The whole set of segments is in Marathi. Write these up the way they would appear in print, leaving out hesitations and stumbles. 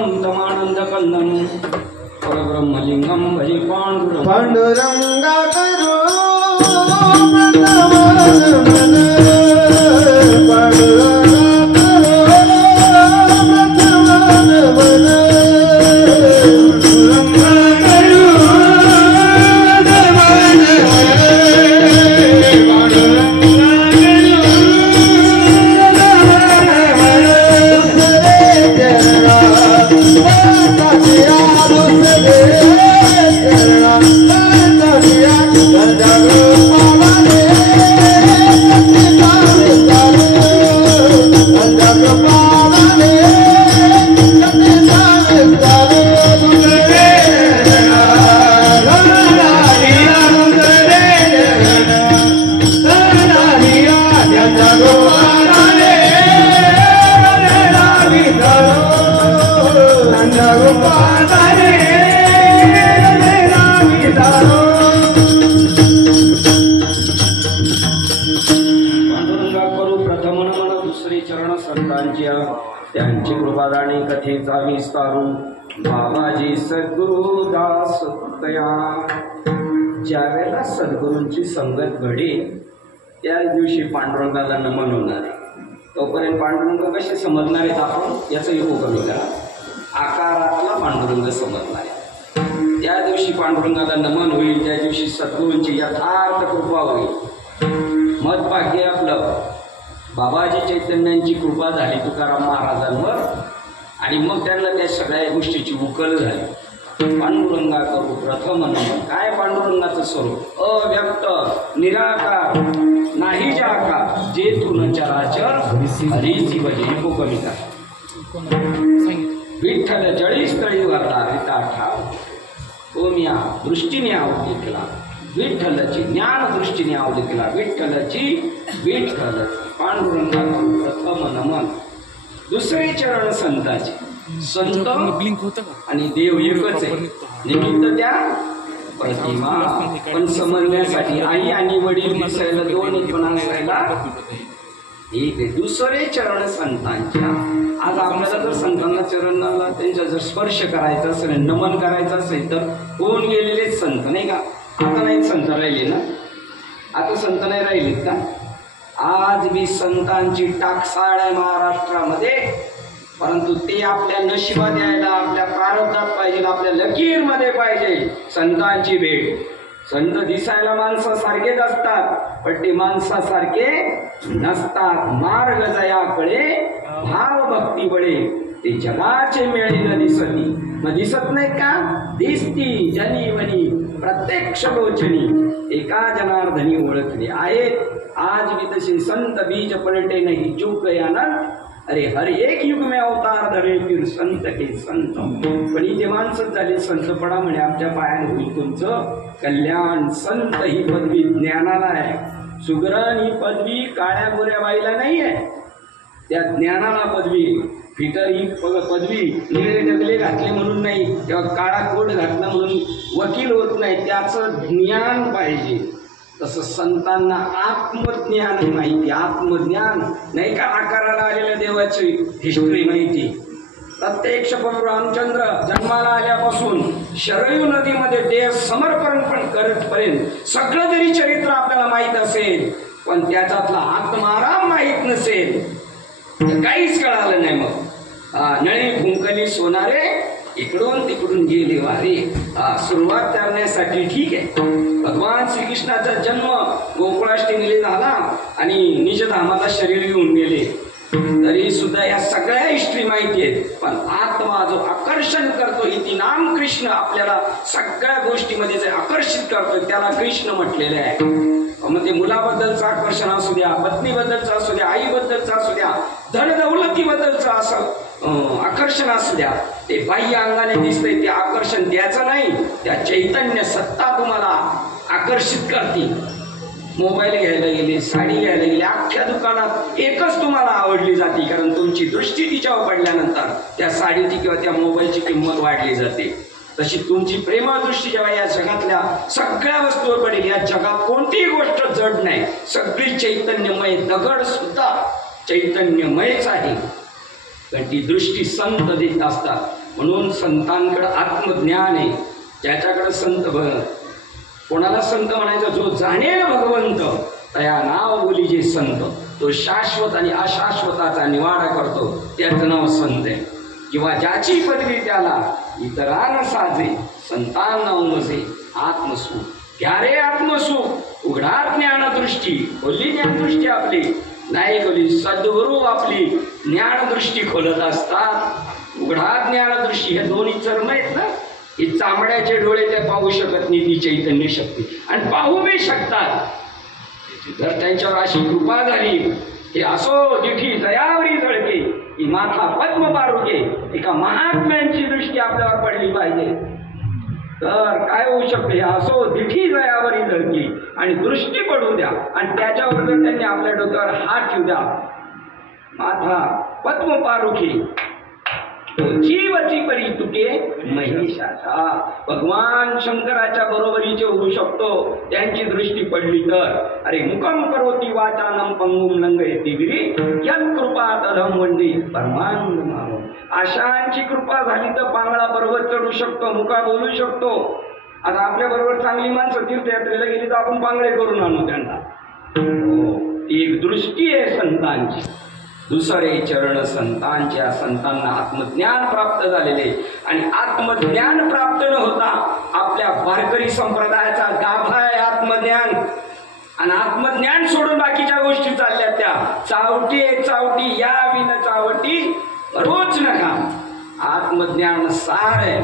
तं तमानन्दकन्दं परब्रह्मलिङ्गं भजे पांडुरंगा करो त्यांची कृपादानी कथेचा विस्तारू बाबाजी सद्गुरुदास तया ज्या वेळेला सद्गुरूंची संगत घडी त्याच दिवशी पांडुरंगाला नमन होणार आहे. तोपर्यंत पांडुरंग कसे समजणार आहेत आपण याचं इको कमी करा. आकारातला पांडुरंग समजणार आहे. त्या दिवशी पांडुरंगाला नमन होईल. त्या दिवशी सद्गुरूंची यथार्थ कृपा होईल. मत भाग्य आपलं बाबाजी चैतन्यांची कृपा झाली तुकाराम महाराजांवर आणि मग त्यांना त्या सगळ्या गोष्टीची उकल झाली. पांडुरंगा करू प्रथम नमन. काय पांडुरंगाचं स्वरूप? अव्यक्त निराकार नाही जाकार जे तुन चराचर हरीची भजे इको कविता. विठ्ठल जळीस तळी भरला रिता ठाव ओमिया दृष्टीने आवडी केला विठ्ठलची ज्ञान दृष्टीने आवडी केला विठ्ठलची पांडुरंगा प्रथम नमन. दुसरे चरण संताचे. संत आणि देव एकच आहे. निमित्त त्या प्रतिमा पण समजण्यासाठी आई आणि वडील दिसायला दोन पण असायला एक आहे. दुसरे चरण संतांच्या. आज आपल्याला जर संतांना चरणाला त्यांचा जर स्पर्श करायचा असेल नमन करायचं असेल तर होऊन गेलेले संत नाही का? आता नाही संत राहिले ना? आता संत नाही राहिलेत का? आज बी संतांची टाकसाळ आहे महाराष्ट्रामध्ये. परंतु ते आपल्या नशिबात यायला आपल्या प्रारब्धात पाहिजे आपल्या लकीरमध्ये पाहिजे संतांची भेट. संत दिसायला माणसासारखेच असतात पण ते माणसासारखे नसतात. मार्ग जयाकडे भाव भक्ती बळे ते जगाचे मेळे न दिसती. मग दिसत नाही का? दिसती जनी वनी प्रत्यक्ष गोचनी एका जनार्दनी ओळखले आहेत. आज भी तसे संत बीज पलटे नहीं चूक यानंद. अरे हर एक युग में अवतार धरे फिर संत के संत. पण इथे माणसंच झाले संतपणा म्हणे आमच्या पायाने होईल तुमचं कल्याण. संत ही पदवी ज्ञानाला आहे. सुगरण ही पदवी काळ्या गोऱ्या बाईला नाही आहे. त्या ज्ञानाला पदवी. फिटर ही पदवी निळे डगले घातले म्हणून नाही किंवा काळा कोट घातला म्हणून वकील होत नाही. त्याचं ज्ञान पाहिजे. तसं संतांना आत्मज्ञान माहिती. आत्मज्ञान नाही का? आकाराला आलेल्या देवाची हिस्ट्री माहिती. प्रत्यक्ष प्रभू रामचंद्र जन्माला आल्यापासून शरयू नदीमध्ये देह समर्पण पण करतपर्यंत सगळं जरी चरित्र आपल्याला माहीत असेल पण त्याच्यातला आत्माराम माहीत नसेल तर काहीच कळालं नाही. मग नळी फुंकली सोनारे इकडून तिकडून गेले वारे. सुरुवात करण्यासाठी ठीक आहे. भगवान श्रीकृष्णाचा जन्म गोकुळाष्टमीला झाला आणि निजधामाला शरीर घेऊन गेले तरी सुद्धा या सगळ्या हिस्ट्री माहिती आहेत. पण आत्मा जो आकर्षण करतो इति नाम कृष्ण आपल्याला सगळ्या गोष्टीमध्ये जे आकर्षित करतो त्याला कृष्ण म्हटलेले आहे. मग ते मुलाबद्दलचं आकर्षण असू द्या पत्नीबद्दलचं असू द्या आईबद्दलचं असू द्या धनदौलतीबद्दलचं असं आकर्षण असू द्या ते बाह्य अंगाने दिसतंय ते आकर्षण द्यायचं नाही. त्या चैतन्य सत्ता तुम्हाला आकर्षित करते. मोबाईल घ्यायला गेले साडी घ्यायला गेले अख्ख्या दुकानात एकच तुम्हाला आवडली जाते कारण तुमची दृष्टी तिच्यावर पडल्यानंतर त्या साडीची किंवा त्या मोबाईलची किंमत वाढली जाते. तशी तुमची प्रेमदृष्टी जेव्हा या जगातल्या सगळ्या वस्तूवर पडेल या जगात कोणतीही गोष्ट जड नाही. सगळी चैतन्यमय दगड सुद्धा चैतन्यमयच आहे. पण ती दृष्टी संत देत असतात. म्हणून संतांकडे आत्मज्ञान आहे. ज्याच्याकडे संत कोणाला संत म्हणायचं? जो जाणेल भगवंत तया नाव बोली जे संत, तो शाश्वत आणि अशाश्वताचा निवाडा करतो, त्याचं नाव संत आहे. किंवा ज्याची पदवी त्याला इतरांना साजे, संतांना उमसे आत्मसुख. घ्या रे आत्मसुख, उघडा ज्ञानदृष्टी. खोलली ज्ञानदृष्टी आपली, नाही खोली सद्गुरू आपली ज्ञानदृष्टी खोलत असतात. उघडा ज्ञानदृष्टी, हे दोन्ही चर्म आहेत ना. ही चामड्याचे डोळे ते पाहू शकत नाही ती चैतन्य शक्ती, आणि पाहू बी शकतात जर त्यांच्यावर अशी कृपा झाली की असो दिठी दयावरी जळके, ही माथा पद्म पारुके. एका महात्म्यांची दृष्टी आपल्यावर पडली पाहिजे तर काय होऊ शकते? असो दिठी दयावरी जळके आणि दृष्टी पडू द्या, आणि त्याच्यावर जर त्यांनी आपल्या डोक्यावर हात ठेवू द्या, माथा पद्म पारुके जीवची परी तुके महिषाचा. भगवान शंकराच्या बरोबरीचे होऊ शकतो त्यांची दृष्टी पडली तर. अरे मुखम करोती वाचानम पंगुम लंघयति गिरी यत् कृपा तदहं वंदे परमानंदमाधवम्. अशांची कृपा झाली तर पांगळा पर्वत चढू शकतो, मुका बोलू शकतो. आता आपल्या बरोबर चांगली माणसं तीर्थयात्रेला गेली तर आपण पांगळे करून आणू त्यांना. एक दृष्टी आहे संतांची. दुसरे चरण संतांच्या. संतांना आत्मज्ञान प्राप्त झालेले, आणि आत्मज्ञान प्राप्त न होता आपल्या वारकरी संप्रदायाचा गाभा आहे आत्मज्ञान. आणि आत्मज्ञान सोडून बाकीच्या गोष्टी चालल्या त्या. चावटी आहे चावटी, या विन चावटी रोज नका. आत्मज्ञान सार आहे,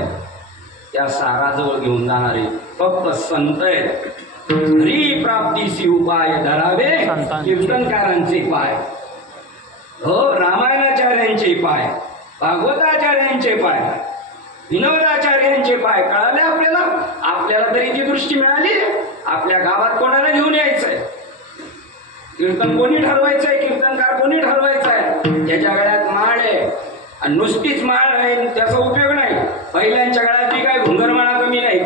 त्या साराजवळ घेऊन जाणारे फक्त संत आहेत. हरी प्राप्तीसी उपाय धरावे कीर्तनकारांचे पाय. हो, रामायणाचार्यांचे पाय, भागवताचार्यांचे पाय, विनोदाचार्यांचे पाय कळाले आपल्याला. आपल्याला तरी ती दृष्टी मिळाली. आपल्या गावात कोणाला घेऊन यायचंय? कीर्तन कोणी ठरवायचंय? कीर्तनकार कोणी ठरवायचाय? ज्याच्या गळ्यात माळ आहे, आणि नुसतीच माळ आहे त्याचा उपयोग नाही. पहिल्यांच्या गळ्यातली काय घुंगरमाळा कमी नाही.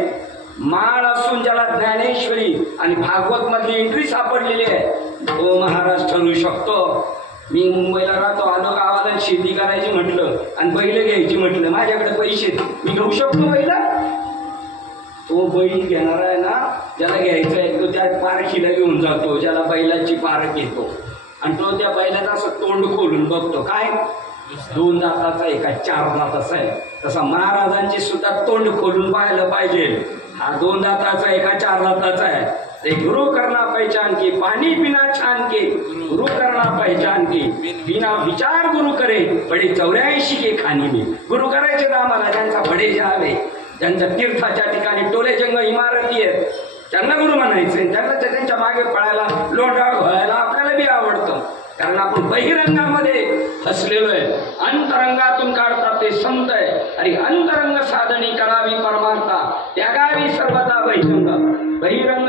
माळ असून ज्याला ज्ञानेश्वरी आणि भागवत मधली एंट्री सापडलेली आहे, तो महाराज ठरू शकतो. मी मुंबईला राहतो, आलो गावाला शेती करायची म्हटलं आणि बैल घ्यायची म्हटलं, माझ्याकडे पैसे, मी घेऊ शकतो बैल? तो बैल घेणार आहे ना, ज्याला घ्यायचा आहे तो त्या पारखीला घेऊन जातो, ज्याला बैलाची पारख येतो, आणि तो त्या बैलाचं असं तोंड खोलून बघतो. काय 2 दाताचा आहे का 4 दाताचा आहे? तसा महाराजांचे सुद्धा तोंड खोलून पाहायला पाहिजे. हा 2 दाताचा आहे का 4 दाताचा आहे? ते गुरु करना पहचान के, पानी पीना छान के, गुरु करना पहचान के, बिना विचार गुरु करे बडे 84 के खानी में. गुरु करायचे तर आम्हाला ज्यांचा बडे जावे, ज्यांच्या तीर्थाच्या ठिकाणी टोले जंग इमारती आहेत, त्यांना गुरु म्हणायचे. त्यांच्या मागे पळायला, लोंढाळ व्हायला आपल्याला बी आवडतं, कारण आपण बहिरंगामध्ये फसलेलो आहे. अंतरंगातून काढतात ते संत आहे. आणि अंतरंग साधने करावी परमार्था, त्यागावी सर्वदा बहिरंग. बहिरंग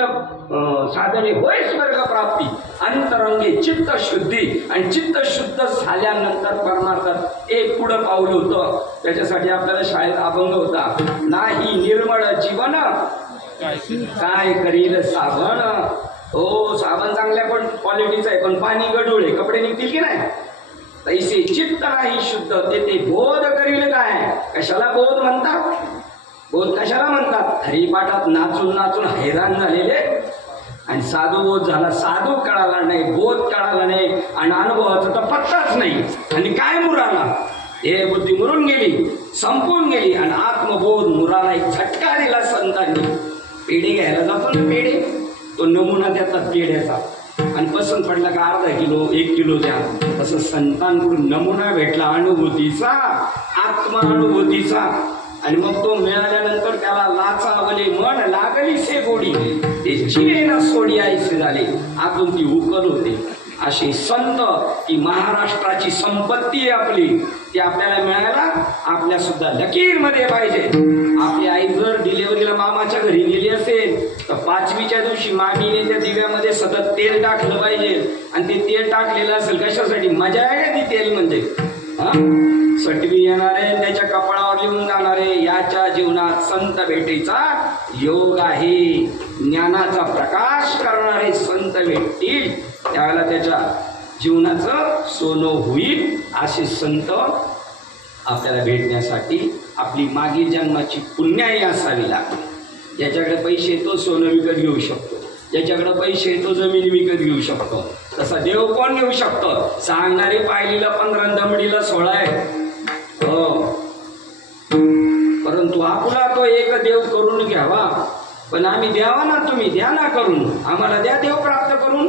साधने होय स्वर्ग प्राप्ती, अंतरंगे चित्त शुद्धी, आणि चित्त शुद्ध झाल्यानंतर परमार्थात एक पुढं पाऊल होतं. त्याच्यासाठी आपल्याला शाळेत अभंग होता, नाही निर्मळ जीवन काय करील साबण. हो, साबण चांगल्या पण क्वालिटीचा आहे, पण पाणी गढूळ आहे, कपडे निघतील की नाही? तैसे चित्त नाही शुद्ध, ते बोध करील काय. कशाला बोध म्हणतात? बोध कशाला म्हणतात? हरिपाठात नाचून नाचून हैराण झालेले, आणि साधू बोध झाला, साधू कळाला नाही, बोध कळाला नाही, आणि अनुभवाचा तर पत्ताच नाही. आणि काय मुराला? हे बुद्धी मुरून गेली, संपून गेली, आणि आत्मबोध मुराला एक झटका दिला संतांनी. पेढे घ्यायला जातो ना, पेढे, तो नमुना देतात पेढ्याचा, आणि पसंत पडला का अर्धा किलो 1 किलो द्या. तसं संतांकडून नमुना भेटला अनुभूतीचा, आत्मानुभूतीचा, आणि मग तो मिळाल्यानंतर त्याला लाचावले मन लागली से गोडी, ते चिरेना सोडी आईसे झाले, आतून ती उकल होते. अशी संत, ती महाराष्ट्राची संपत्ती आहे आपली, ती आपल्याला मिळायला आपल्या सुद्धा लकीरमध्ये पाहिजे. आपली आई जर डिलेव्हरीला मामाच्या घरी गेली असेल तर 5वीच्या दिवशी मामीने त्या दिव्यामध्ये सतत तेल टाकलं पाहिजे, आणि ते तेल टाकलेलं असेल कशासाठी? मजा आहे का ती तेल म्हणजे? सटवी येणारे, त्याच्या कपाळावर लिहून जाणारे, याच्या जीवनात संत भेटीचा योग आहे. ज्ञानाचा प्रकाश करणारे संत भेटतील, त्यावेळेला त्याच्या जीवनाचं सोनं होईल. असे संत आपल्याला भेटण्यासाठी आपली मागील जन्माची पुण्याई असावी लागते. ज्याच्याकडे पैसे तो सोनं विकत घेऊ शकतो, ज्याच्याकडे पैसे तो जमीन विकत घेऊ शकतो. तसा देव कोण घेऊ शकतो? सांगणारे पायलीला 15 दमडीला 16 आहे. हो, परंतु आपला तो एक देव करून घ्यावा. पण आम्ही द्यावा ना, तुम्ही द्या ना करून, आम्हाला द्या देव प्राप्त करून.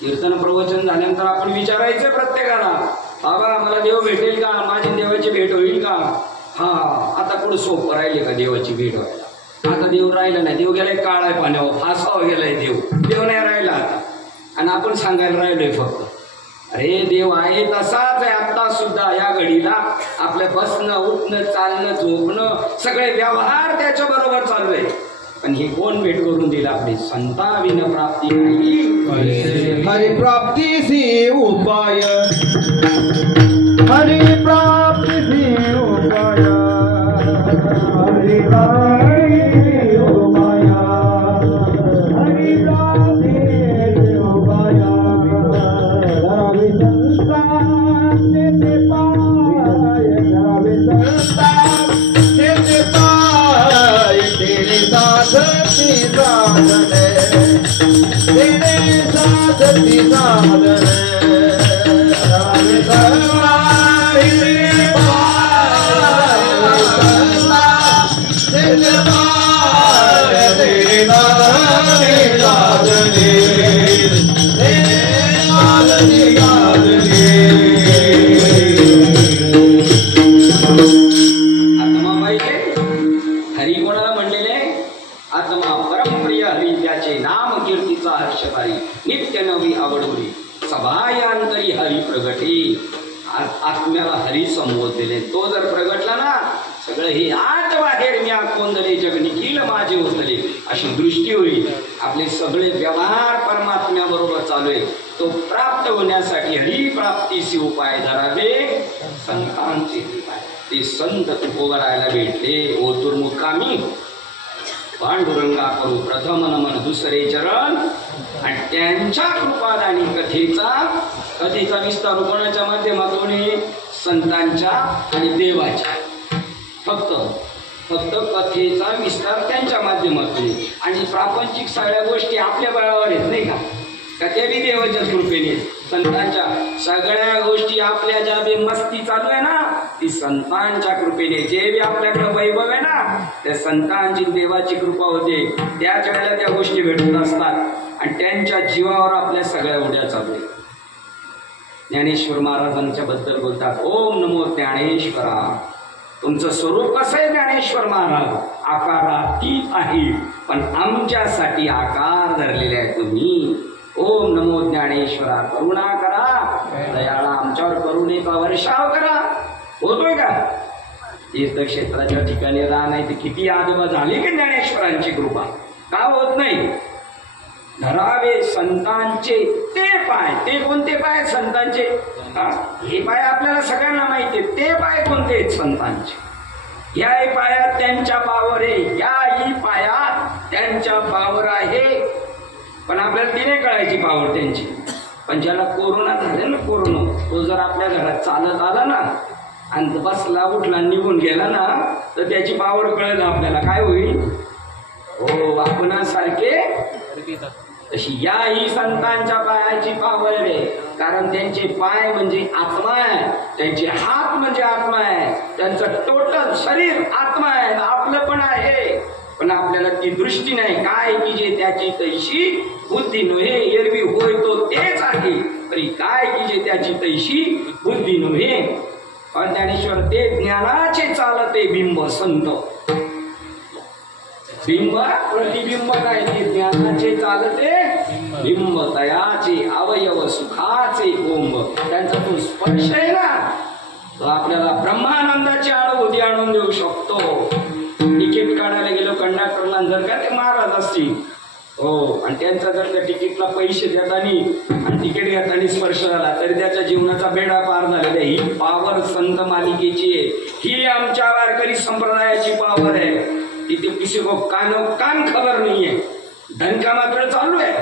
कीर्तन प्रवचन झाल्यानंतर आपण विचारायचं प्रत्येकाला, बाबा मला देव भेटेल का, माझी देवाची भेट होईल का? हा, आता पुढे सोपं राहिले का देवाची भेट व्हायला? आता देव राहिला नाही, देव गेलाय काळाय पाण्यावर, फासावर गेलाय देव, देव नाही राहिला आता. आणि आपण सांगायला राहिलोय फक्त. अरे देव आहे तसाच आहे आता सुद्धा. या घडीला आपल्या बसणं, उठणं, चालणं, झोपणं, सगळे व्यवहार त्याच्या बरोबर चालू आहे. पण हे कोण भेट करून दिला? आपली संताविन प्राप्ती नाही. हरिप्राप्तीसी उपाय, हरिप्राप्तीसी उपाय, हरिप्राप्तीसी उपाय, हरिप्राप्तीसी उपाय. धरावे संस्कार तेथे पाय, धरावे संस्कार तेथे पाय. तेरे साधती साधने, तेरे साधती साधने. धरावे संस्कार तेथे पाय, तेथे पाय. तेरे साधती साधने, तेरे साधती साधने. आत्मा पाहिजे. हरी कोणाला म्हणलेले? आत्मा परमप्रिय हरी, त्याचे नाम कीर्तीचा हर्षकारी, नित्य नवी आवडुरी, सभायांतरी हरी प्रगटी. आत्म्याला हरी संबोधलेले. तो जर प्रगटला ना, सगळं हे आत बाहेर म्या कोंदले, जग निखिल माझे होतले, अशी दृष्टी होईल. आपले सगळे व्यवहार परमात्म्याबरोबर चालू आहे. तो प्राप्त होण्यासाठी हरी प्राप्तीसी उपाय धरावे संतांचे उपाय. ते संत तुकोबरायला भेटले. ओतूर मुक्कामी पांडुरंगा करू प्रथम नमन दुसरे चरण. आणि त्यांच्या कृपादानी कथेचा विस्तार कोणाच्या माध्यमातून? संतांच्या आणि देवाच्या. फक्त कथेचा विस्तार त्यांच्या माध्यमातून. आणि प्रापंचिक सगळ्या गोष्टी आपल्या बळावर आहेत नाही का? त्या बी देवाच्याच कृपेने. संतांच्या सगळ्या गोष्टी आपल्या ज्या बी मस्ती चालू आहे ना, ती संतांच्या कृपेने. जे बी आपल्याकडे वैभव आहे ना, त्या संतांची देवाची कृपा होते. त्याच वेळेला त्या गोष्टी भेटत असतात. आणि त्यांच्या जीवावर आपल्या सगळ्या उड्या चालू आहेत. ज्ञानेश्वर महाराजांच्या बद्दल बोलतात, ओम नमो ज्ञानेश्वरा. तुमचं स्वरूप कसं आहे ज्ञानेश्वर महाराज? आकारातीत आहे, पण आमच्यासाठी आकार धरलेले आहे तुम्ही. ओम नमो ज्ञानेश्वरा. करुणा करा, दयाळा आमच्यावर करुणेचा वर्षाव करा. होतोय का? तीर्थक्षेत्राच्या ठिकाणी राहणार ते किती आजोबा झाले की ज्ञानेश्वरांची कृपा का होत नाही? धरावे संतांचे ते पाय. ते कोणते पाय? संतांचे. हे पाय आपल्याला सगळ्यांना माहिती आहे. ते पाय कोणते आहेत? संतांचे. याही पायात त्यांच्या पावर आहे, याही पायात त्यांच्या पावर आहे. पण आपल्याला ती नाही कळायची पावर त्यांची. पण ज्याला कोरोना झाले ना, कोरोना, तो जर आपल्या घरात चालत आला ना आणि बसला उठला निघून गेला ना, तर त्याची पावर कळेल आपल्याला. काय होईल? हो, आपणासारखे तशी याही संतांच्या पायाची पावर आहे. कारण त्यांचे पाय म्हणजे आत्मा आहे, त्यांचे हात म्हणजे आत्मा आहे, त्यांचं टोटल शरीर आत्मा आहे. आपलं पण आहे, पण आपल्याला ती दृष्टी नाही. काय की जे त्याची तैशी बुद्धी नव्हे, एरवी होय तो तेच आहे, तरी काय की जे त्याची तैशी बुद्धी नव्हे. पण ज्ञानेश्वर ते ज्ञानाचे चालते बिंब संत. बिंब प्रतिबिंब काय? ते ज्ञानाचे चालते बिंब, तयाचे अवयव सुखाचे कोंब. त्यांचा तो स्पर्श आहे ना, तो आपल्याला ब्रह्मानंदाची अनुभूती आणून देऊ शकतो. तिकीट काढायला गेलो कंडक्टरला, जर का ते महाराज असतील, हो, आणि त्यांचा जर त्या तिकीटला पैसे देताना आणि तिकीट घेताना स्पर्श झाला तरी त्याच्या जीवनाचा बेडा पार झालेला आहे. ही पावर संत मालिकेची आहे. ही आमच्या वारकरी संप्रदायाची पावर आहे. तिथे किसी को कानो कान खबर नाहीये, धनका मात्र चालू आहे.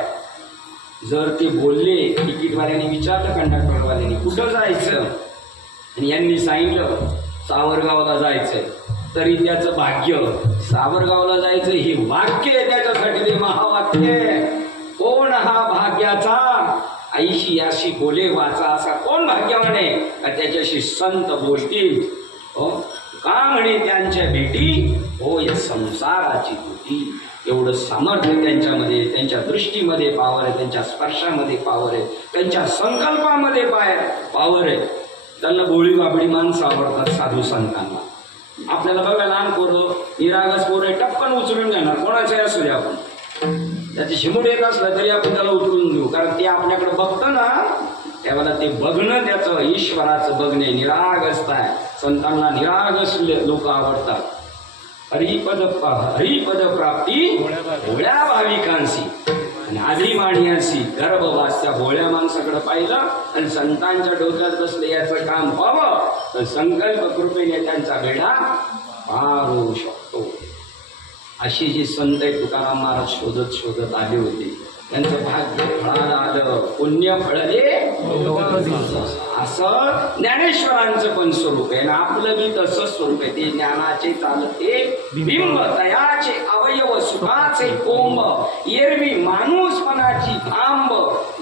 जर ते बोलले, तिकीटवाल्याने विचारलं कंडक्टरवाल्याने कुठं जायचं, आणि यांनी सांगितलं सावरगावला जायचंय, तरी त्याचं भाग्य. सावरगावला जायचं हे वाक्य आहे, त्याच्यासाठी ते महावाक्य आहे. कोण हा भाग्याचा ऐशी याशी बोले वाचा, असा कोण भाग्यवान आहे का त्याच्याशी संत बोलतील. हो का म्हणे त्यांच्या भेटी होय संसाराची तुटी. एवढं सामर्थ्य त्यांच्यामध्ये, त्यांच्या दृष्टीमध्ये पावर आहे, त्यांच्या स्पर्शामध्ये पावर आहे, त्यांच्या संकल्पामध्ये पावर आहे. त्यांना भोळी बाबडी माणसं आवडतात साधू संतांना. आपल्याला बघा लहान पोरं निरागस पोरं टपकन उचलून घेणार, कोणाचे असू दे आपण. त्याचे शिमूड एक असलं तरी आपण त्याला उचलून घेऊ, कारण ते आपल्याकडे बघतं ना त्यावेळेला ते बघणं त्याचं ईश्वराचं बघणे निरागसता आहे. संतांना निरागस लोक आवडतात. हरिपद प्राप्ती भोळ्या भाविकांशी आणि आदिमाणियांशी गर्भ वाचत्या भोळ्या माणसाकडे पाहिलं आणि संतांच्या डोक्यात बसले याचं काम व्हावं तर संकल्प कृपेने त्यांचा वेढा पार होऊ शकतो. अशी जी संत तुकाराम महाराज शोधत शोधत आले होते, त्यांचं भाग्य फळाला आलं, पुण्य फळले असं ज्ञानेश्वरांचं पण स्वरूप आहे. आणि आपलं बी तसं स्वरूप आहे. ते ज्ञानाचे चालते बिंब, तयाचे अवयव, सुखाचे कोंब, एरवी माणूसपणाची थांब.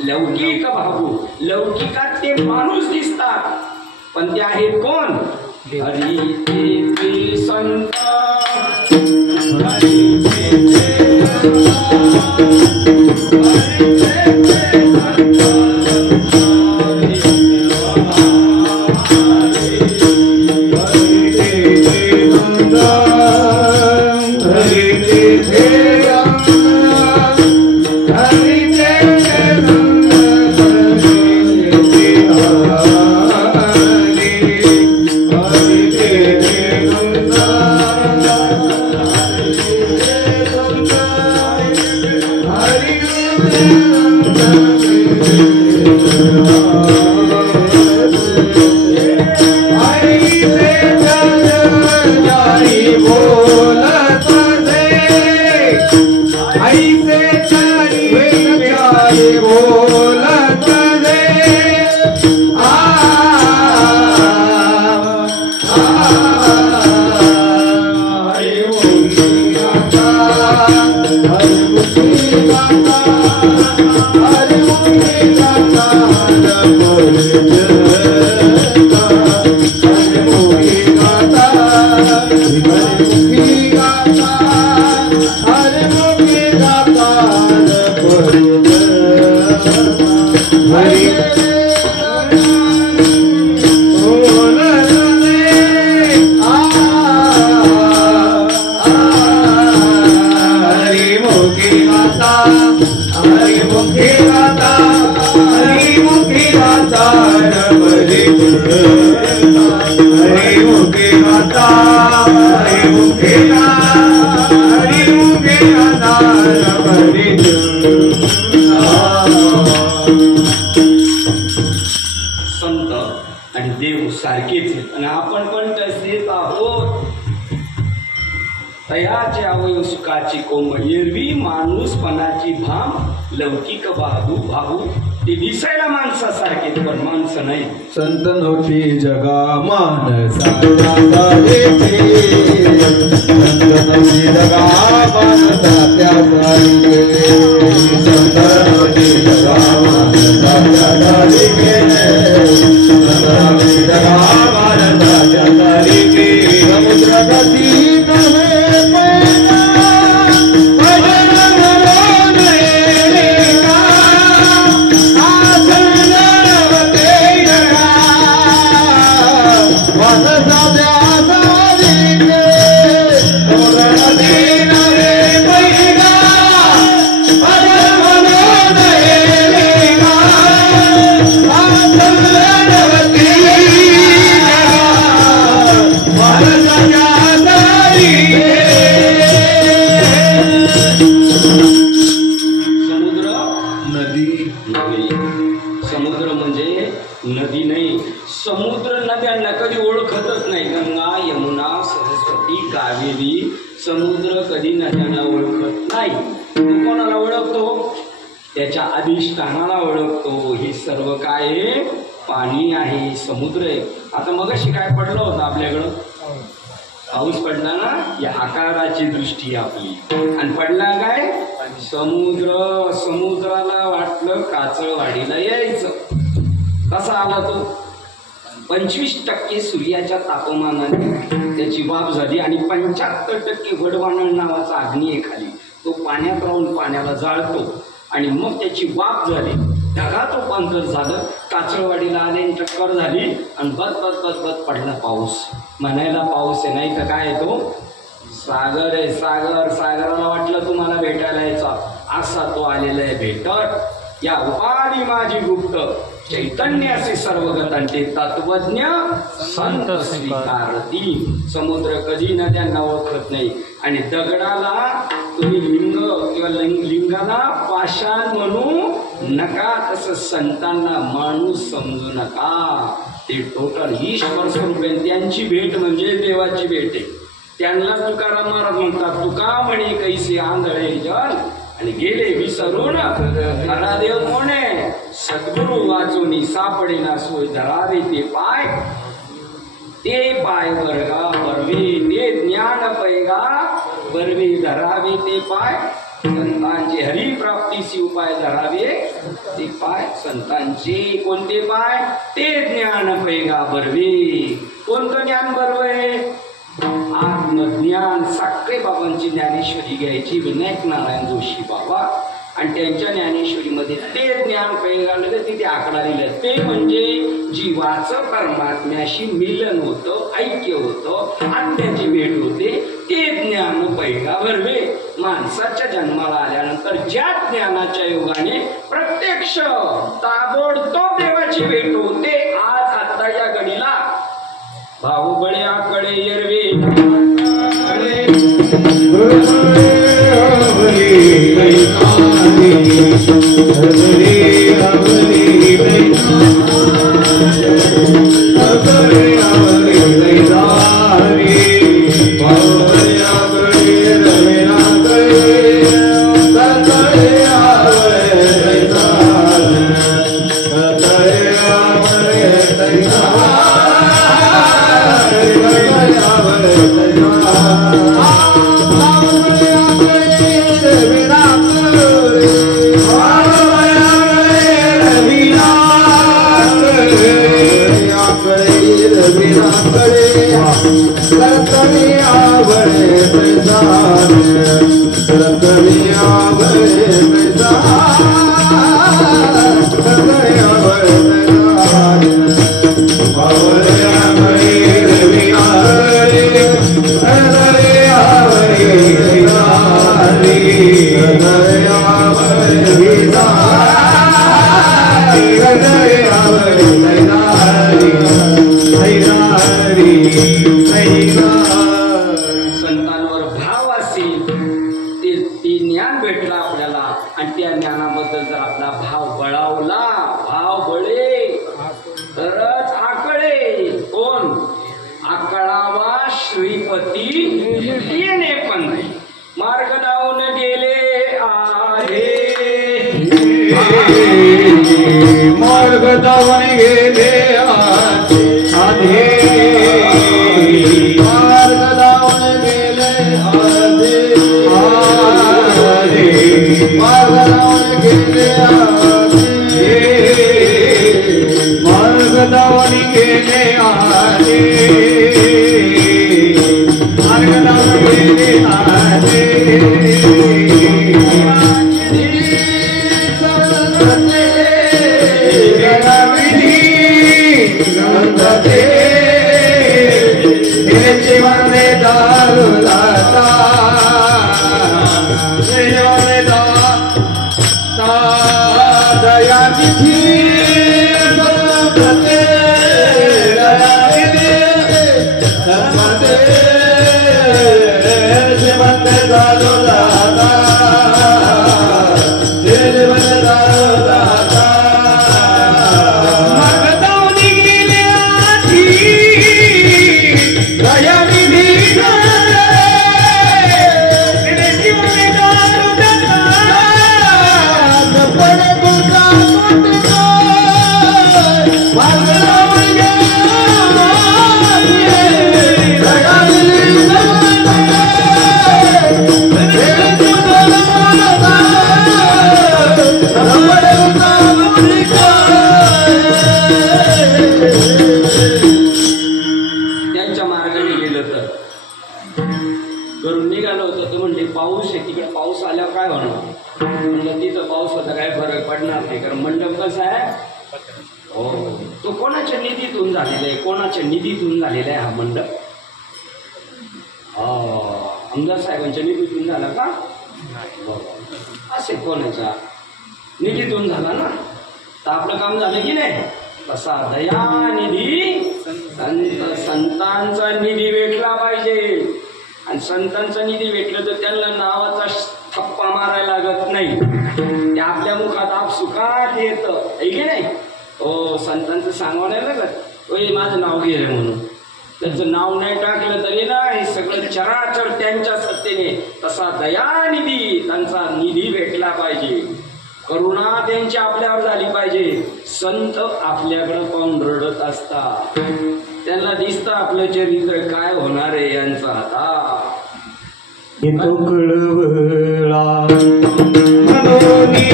लौकिक भाऊ, लौकिकात ते माणूस दिसतात पण ते आहेत कोण? हरी ते संत, हरी संत आणि देव सारखेच आहेत आणि आपण पण तसेच आहोत. तयाचे अवयव, सुखाची कोंब, एरवी माणूसपणाची भाम, लौकिक भाऊ ते दिसायला माणसासारखे पण माणसं नाही. संत नव्हती जगा माणसा, संत नव्हती जगा माणसा त्या सारिके, संत नव्हती जगा माणसा त्या सारिके, संत नव्हती जगा माणसा त्या सारिके. समुद्र गती नव्हे समुद्र म्हणजे नदी नाही. समुद्र नद्यांना कधी ओळखतच नाही. गंगा, यमुना, सरस्वती, कावेरी, समुद्र कधी नद्यांना ओळखत नाही. तो कोणाला ओळखतो? त्याच्या अधिष्ठानाला ओळखतो. हे सर्व काय आहे? पाणी आहे, समुद्र आहे. आता मगाशी काय पडलं होतं आपल्याकडं? पाऊस पडला ना, या आकाराची दृष्टी आपली. आणि पडला काय, समुद्र. समुद्राला वाटलं काचळवाडीला यायचं. कसा आला तो, 25% सूर्याच्या तापमानाने त्याची वाफ झाली आणि 75% वडवानळ नावाचा अग्नी आहे खाली. तो पाण्यात राहून पाण्याला जाळतो आणि मग त्याची वाफ झाली, ढगात रूपांतर झालं, काचळवाडीला आले, टक्कर झाली आणि बत बत बत बत पडला पाऊस. म्हणायला पाऊस आहे, नाही तर काय आहे तो, सागर आहे. सागर. सागराला वाटलं तुम्हाला भेटायला यायचा, असा तो आलेला आहे भेटत. या उपाधी माझी गुप्त, चैतन्याचे सर्वगतांचे तत्वज्ञ संत स्वीकारती. समुद्र कधी नद्यांना ओळखत नाही आणि दगडाला तुम्ही लिंग किंवा लिंगाला पाषाण म्हणू नका, तसं संतांना माणूस समजू नका. ते टोटल ईश्वर स्वरूप आहे. त्यांची भेट म्हणजे देवाची भेट आहे. त्यांना तुकाराम महाराज म्हणतात, तुका म्हणे कैसे आंधळे जन आणि गेले विसरून खरा देव कोणे. सद्गुरु वाचून सापडे ना सोय धरावे ते पाय, ते पाय वर्गा बरवे, ते ज्ञान पैगा बरवे धरावे ते पाय. संतांचे हरिप्राप्तीशी उपाय धरावे ते पाय. संतांचे कोणते पाय, ते ज्ञान पैगा बरवे. कोणतं ज्ञान बरवे, आत्मज्ञान. साखरे बाबांची ज्ञानेश्वरी घ्यायची, विनायक नारायण जोशी बाबा, आणि त्यांच्या ज्ञानेश्वरीमध्ये ते ज्ञान पैगालं तिथे आकडा लिहिलं. ते म्हणजे जीवाचं परमात्म्याशी मिलन होतं, ऐक्य होतं, आत्म्याची भेट होते, ते ज्ञान पैगा भरवे. माणसाच्या जन्माला आल्यानंतर ज्या ज्ञानाच्या योगाने प्रत्यक्ष ताबडतोब देवाची भेट होते, आज आता या घडीला बाहुबळे आकडे येरवे संतांवर भाव असेल ते ज्ञान भेटलं आपल्याला. आणि त्या ज्ञानाबद्दल जर आपला भाव बळावला, भाव बळे तरच आकडे. कोण आकळावा श्रीपती येणे पण नाही. मार्ग लावून गेले आहे, मार्ग लावून गेले आहे, मार्ग लावून गेले आहे, मार्ग लावून गेले आहे, मार्ग लावून गेले आहे, मार्ग लावून गेले आहे. Da घेऊन निघालो होतो तर म्हणले पाऊस आहे तिकडे, पाऊस आल्यावर काय होणार? म्हणलं तिथं पावसाचा काय फरक पडणार नाही, कारण मंडप कसा आहे हो तो कोणाच्या निधीतून झालेला आहे, कोणाच्या निधीतून झालेला आहे हा मंडप? आमदार साहेबांच्या निधीतून झाला का? असे कोणाच्या निधीतून झाला ना, तर आपलं काम झालं की नाही? तसा दयानिधी संतांचा निधी भेटला पाहिजे, आणि संतांचा निधी भेटलं तर त्यांना नावाचा थप्पा मारायला लागत नाही, ते आपल्या मुखात आपसुकात येतं आहे की नाही? हो, संतांचं सांगावं नाही लागत ओय माझं नाव घे रे म्हणून, त्याचं नाव नाही टाकलं तरी ना हे सगळं चराचर त्यांच्या सत्तेने. तसा दयानिधी त्यांचा निधी भेटला पाहिजे, करुणा त्यांची आपल्यावर झाली पाहिजे. संत आपल्याकडं पाहून रडत असतात, त्यांना दिसतं आपलं चरित्र काय होणार आहे यांचं. आता येतो कळवळा मनोनी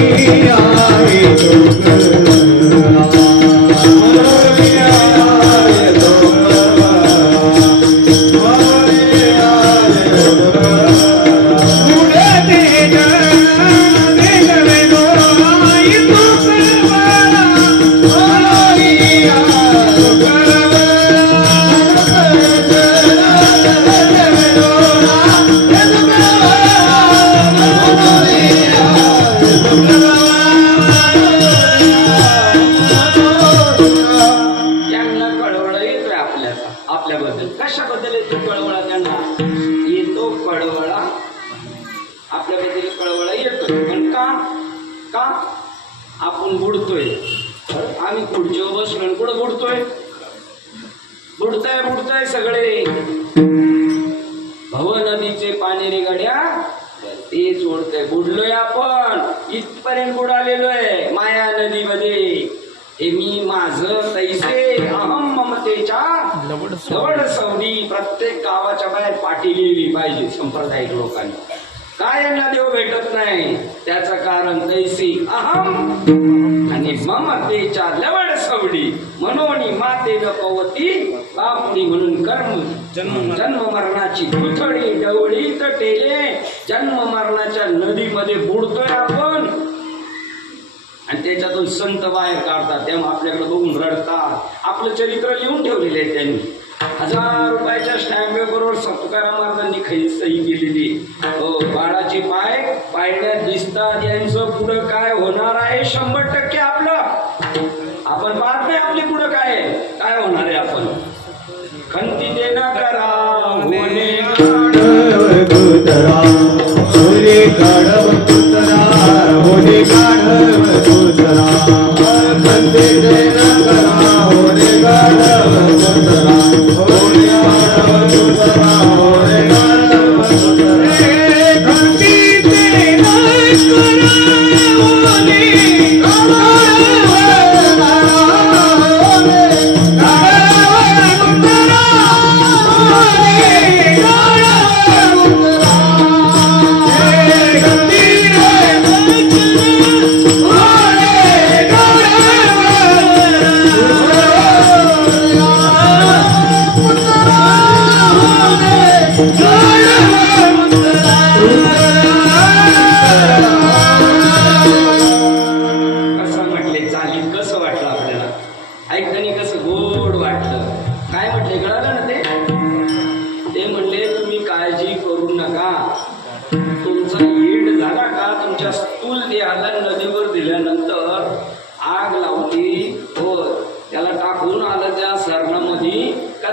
आहे तो कळवळा, मनोनी आहे तो कळवळा, मनोनी आहे तो कळवळा. उडते गगने गगने गोरा येतो कळवळा, मनोनी आहे तो कळवळा. त्यांना कळवळा येतोय आपल्याबद्दल. कशाबद्दल येतो कळवळा? त्यांना येतो कळवळा आपल्याबद्दल, कळवळा येतोय. पण का आपण बुडतोय? आम्ही खुर्चीवर बसलो, कुठं बुडतोय? बुडताय सगळे. भव नदीचे पाणी रे गड्या ते सोडतंय, बुडलोय आपण, इथपर्यंत बुडालेलो आहे माया नदीमध्ये. हे मी माझं तैसे अहम ममतेच्या लवड सवडी प्रत्येक गावाच्या बाहेर पाठी लिहिली पाहिजे सांप्रदायिक लोकांनी. काय यांना देव भेटत नाही? त्याचं कारण तैसी अहम आणि ममतेच्या लवड सवडी. मनोनी माते पवती बापणी म्हणून कर्म जन्म मरणाची गुथडी डवळीत टेले. जन्म मरणाच्या नदीमध्ये बुडतोय आपण, आणि त्याच्यातून संत बाहेर काढतात, तेव्हा आपल्याकडे बघून रडतात. आपलं चरित्र लिहून ठेवलेलं आहे त्यांनी. 1000 रुपयाच्या स्टॅम्प पेपरवर तुकाराम महाराजांनी सही केलेली. हो, बाळाचे पायण्यात दिसतात, यांचं पुढं काय होणार आहे 100% आपलं. आपण पाहत नाही आपली पुढं काय होणार आहे. आपण खंती देना करा होणे कुतरा होणे काढव कुतरा होणे काढव कुतरा, खंती देना करा होणे काढव कुतरा होणे काढव कुतरा होणे काढव कुतरा. खंती देना करा होणे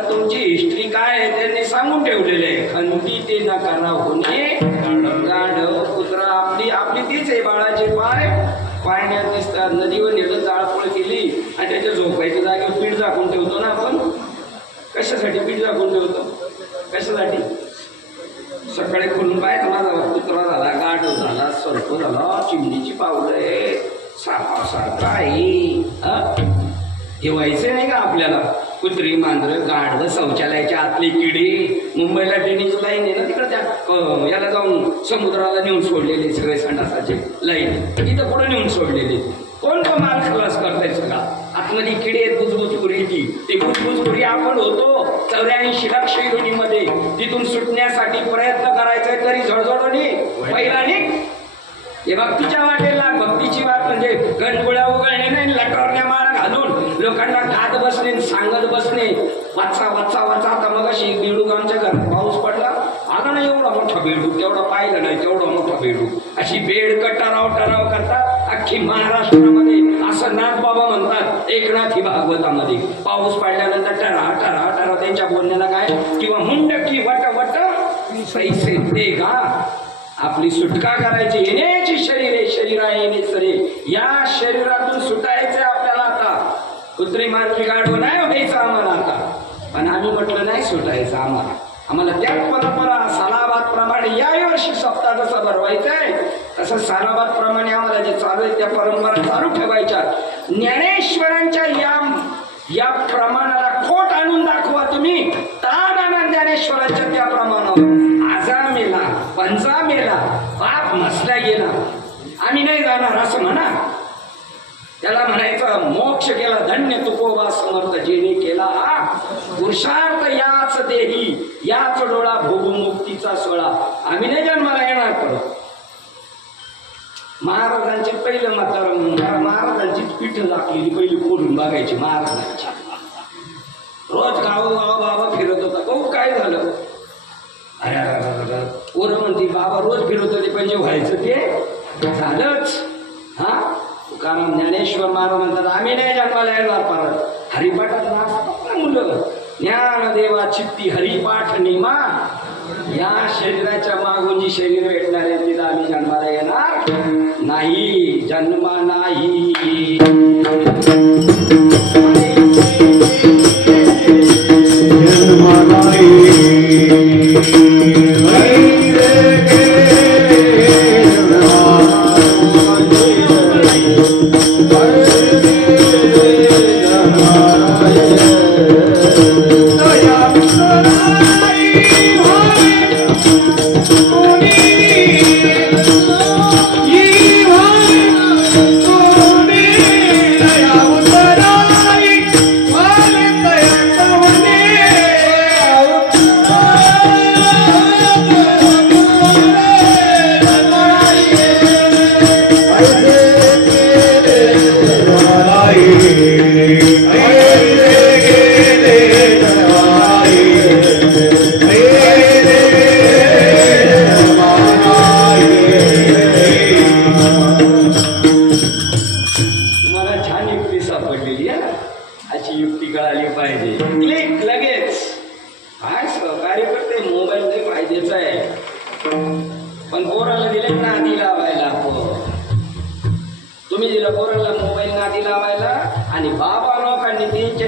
तुमची हिस्ट्री काय आहे त्यांनी सांगून ठेवलेले आहे. खंती ते नकारा होणे गाढव कुत्रा. आपली तीच आहे. बाळाचे पाण्यात दिसतात, नदीवर नेलं जाळपोळ केली आणि त्याच्या झोपायच्या जागेवर पीठ झाकून ठेवतो ना आपण. कशासाठी पीठ झाकून ठेवतो? कशासाठी? सकाळी खुलून पाय माझा कुत्रा झाला, गाढव झाला, सर्प झाला, चिमणीची पावलं आहे, सारखा आहे. हे व्हायचं नाही का आपल्याला? कुत्री, मांजर, गाढव, शौचालयाच्या आतली किडी. मुंबईला ड्रेनेज लाईन आहे ना, तिकडे त्या याला जाऊन समुद्राला नेऊन सोडलेले सगळे संडासाचे लाईन, तिथं पुढे नेऊन सोडलेले. कोण तो माल खलास करताय सगळा? आतमध्ये किडी आहेत, बुजबुज कुरीची, ती बुजबुजपुरी आपण होतो 84 लक्ष योनीमध्ये. तिथून सुटण्यासाठी प्रयत्न करायचा तरी झडझडणी पहिला निघ. हे भक्तीच्या वाटेला भक्तीची वाट म्हणजे गणगोळ्या उगळणे नाही, लटरण्या माळा घालून लोकांना खात बसणे सांगत बसणे. वाचा वाचा वाचा. आता मग अशी बेडूक आमच्या घरात पाऊस पडला आला ना, एवढा मोठा बेडूक तेवढा पाहिलं नाही तेवढा मोठा बेडूक. अशी बेड टराव टराव करतात अख्खी महाराष्ट्रामध्ये. असं नाथ बाबा म्हणतात एकनाथी भागवतामध्ये. पाऊस पडल्यानंतर टरा टरा टरा त्यांच्या बोलण्याला काय किंवा मुंडकी वट वट पैसे दे गा. आपली सुटका करायची. येण्याची शरीरे शरीरा येणे सरे. या शरीरातून सुटायचं आपल्याला आता. कुत्री मानवी गाडव नाही व्हायचं आम्हाला आता. पण आम्ही म्हटलं नाही सुटायचं आम्हाला. आम्हाला त्या परंपरा सालाबाद प्रमाणे याही वर्षी सप्ताह जसा भरवायचाय तसं सालाबाद प्रमाणे आम्हाला जे चालू आहे त्या परंपरा चालू ठेवायच्या. ज्ञानेश्वरांच्या या प्रमाणाला खोट आणून दाखवा तुम्ही. ताड आणा ज्ञानेश्वरांच्या त्या प्रमाणावर. आजा मेला पंजा मेला बाप मसला गेला आम्ही नाही जाणार असं म्हणा. त्याला म्हणायचं मोक्ष केला धन्य तुकोबा समर्थ जेने केला हा पुरुषार्थ याच देही याच डोळा भोगू मुक्तीचा सोळा. आम्ही नाही जन्माला येणार परत. महाराजांचे पहिलं म्हातारा महाराजांची पीठ दाखलेली पहिली खोडून बघायची महाराजांची. रोज गावोगाव बाबा फिरत होता. भाऊ काय झालं? अरे पोरं म्हणते बाबा रोज फिरत होते पण जे व्हायचं ते झालंच. हा कारण ज्ञानेश्वर महाराज म्हणतात आम्ही नाही जन्माला येणार परत. हरिपाठात नाचतात मुलं. ज्ञानदेवा चित्ती हरिपाठ निमा. या शरीराच्या मागून जी शरीर भेटणार आहे तिथं आम्ही जन्माला येणार नाही. जन्मा नाही. जन्मा नाही.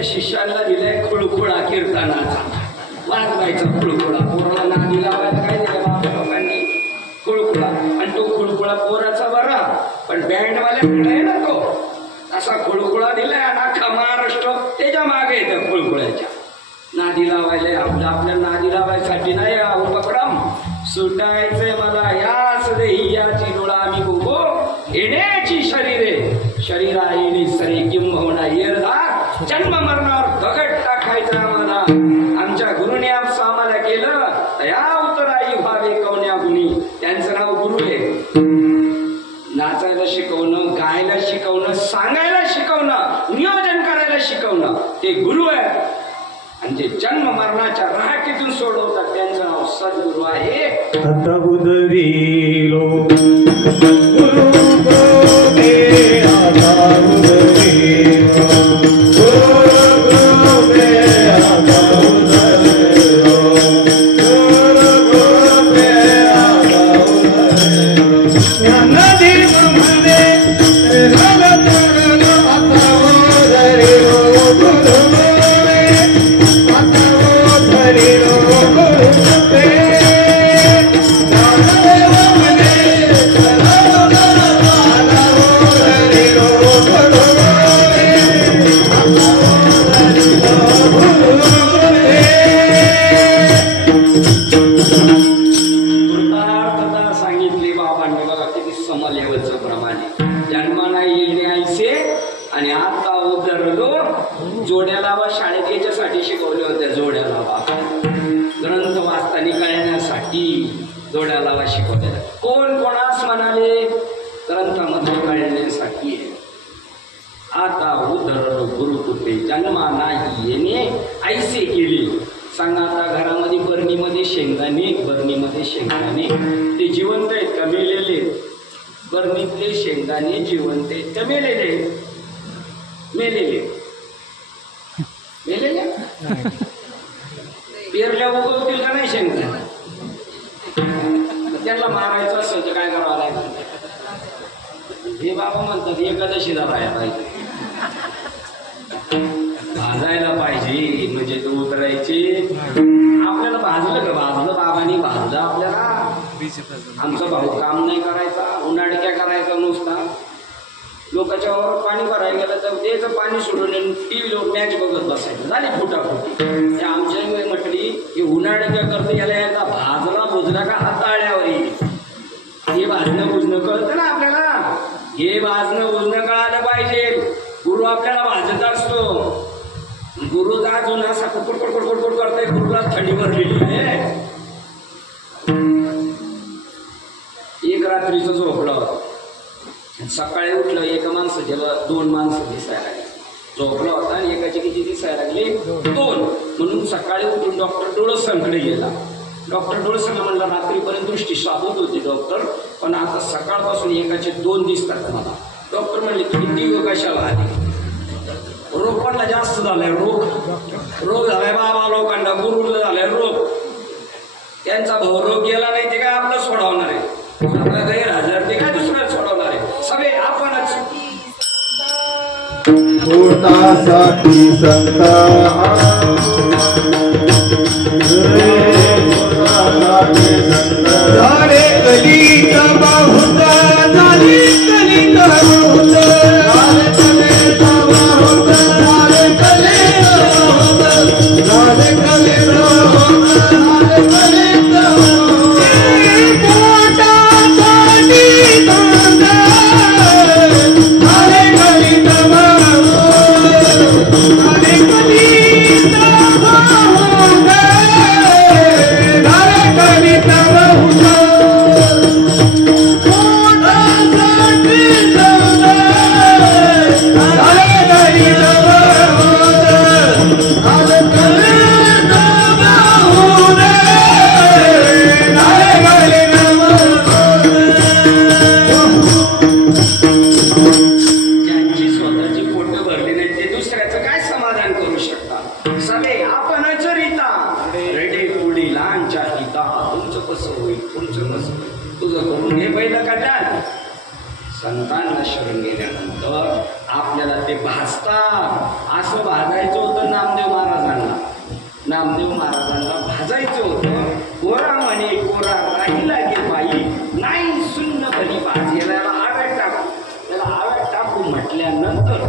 शिष्याला दिलाय खुळखुळा कीर्तनाचा. वाजवायचा खुळखुळा. पोराला नादी लावायला काय दिलं बाबा लोकांनी? खुळखुळा. आणि तो खुळखुळा पोराचा बरा पण बँडवाल्याकडे ना तो असा खुळखुळा दिलाय आणि अख्खा महाराष्ट्र त्याच्या मागे येतं खुळखुळ्याच्या नादी लावायला. आपल्या नादी लावायसाठी नाही हा उपक्रम. सुटायचंय मला याच देही याची डोळा आम्ही बघू. येण्याची शरीरे शरीरा येणे सरे किंबहुना येरधार. जन्म मरणावर दगड टाकायचा आम्हाला. आमच्या गुरुने आम्हाला केलं या उतराई भावे कवन्या गुणी. त्यांचं नाव गुरु आहे. नाचायला शिकवणं, गायला शिकवणं, सांगायला शिकवणं, नियोजन करायला शिकवणं ते गुरु आहे. आणि जे जन्म मरणाच्या राहाटीतून सोडवतात त्यांचं नाव सद्गुरु आहे. आता उदवीलो गुरु गोवे आता उदवीलो गुरु गोवे आता उदवीलो गुरु गोवे आता उदवीलो ज्ञानदी ब्रह्मने रंग तरुण आता उदवीलो गुरु Hare लावा शिकवलेला. कोण कोणास म्हणाले ग्रंथामध्ये कळण्यासाठी आहे. आता उदर गुरुकृपे जन्मा नाही येणे ऐसे केले. सांगा आता घरामध्ये बरणीमध्ये शेंगदाणे ते जिवंत आहेत का मेलेले? बरणीतले शेंगदाणे जिवंत आहेत का मेलेले? मेलेले. पेरल्या उगवतील का नाही शेंगदाणे? त्यांना मारायचं असेल तर काय करावं लागेल? हे बाबा म्हणतात एकादशीला राहायला पाहिजे, भाजायला पाहिजे म्हणजे तो उतरायचे. आपल्याला भाजलं का? भाजलं बाबांनी भाजलं आपल्याला. आमचा भाऊ काम नाही करायचा, उन्हाळक्या करायचा नुसता. लोकांच्या वावरात पाणी भरायला गेलं तर त्याचं पाणी सोडून टीव्ही मॅच बघत बसायचं. झाली फुटाफुटी. आमच्या म्हटली की उन्हाळक्या करते याला एकदा भाजला बुजला का हाताळ्यावर येईल. हे भाजणं बुजणं कळतं ना आपल्याला. हे भाजणं बुजणं कळालं पाहिजे. गुरु आपल्याला भाजत असतो. गुरु अजून असा कुडकुड करतोय. गुरुला थंडी भरलेली आहे. एक रात्रीचं झोपलं, सकाळी उठलं. एका माणसाच्या 2 माणसं दिसायला लागली. झोपला होता आणि एकाची किती दिसायला लागली? 2. म्हणून सकाळी उठून डॉक्टर डोळसांकडे गेला. डॉक्टर डोळसांना म्हणला रात्रीपर्यंत दृष्टी स्वागत होती डॉक्टर, पण आता सकाळपासून एकाचे 2 दिसतात मला. डॉक्टर म्हणले तुम्ही ती कशाला आली? रोग कोणला जास्त झालाय? रोग झालाय बाबा लोकांना, गुरुला झालाय रोग. त्यांचा भाऊ रोग गेला नाही ते काय आपलं सोडवणार आहे? आपला गैरहजर ते काय दुसऱ्याला सोडवणार आहे? सगळे आपणच. पोटासाठी संता झाले कलित बहुत झाले कलित बहुत झाले कलित बहुत झाले कलित बहुत झाले कलित बहुत झाले कलित पोटासाठी संता झाले कलित बहुत झाले कलित बहुत झाले कलित बहुत ज्यांची स्वतःची पोट भरली नाही ते दुसऱ्याचं काय समाधान करू शकता? सगळे आपणच रीता रेडे पुढी लहानच्या हिता. तुमचं कसं होईल? तुमचं कसं होईल? तुझं करून हे पहिलं कल्याण. संतांना शरण गेल्यानंतर आपल्याला ते भाजतात. असं भाजायचं होतं नामदेव महाराजांना. नामदेव महाराजांना भाजायचं होतं. कोरा म्हणे कोरा राहिला की बाई नाही सुन्न भली भाजेला आव्यात टाकू. त्याला आव्यात टाकू म्हटल्यानंतर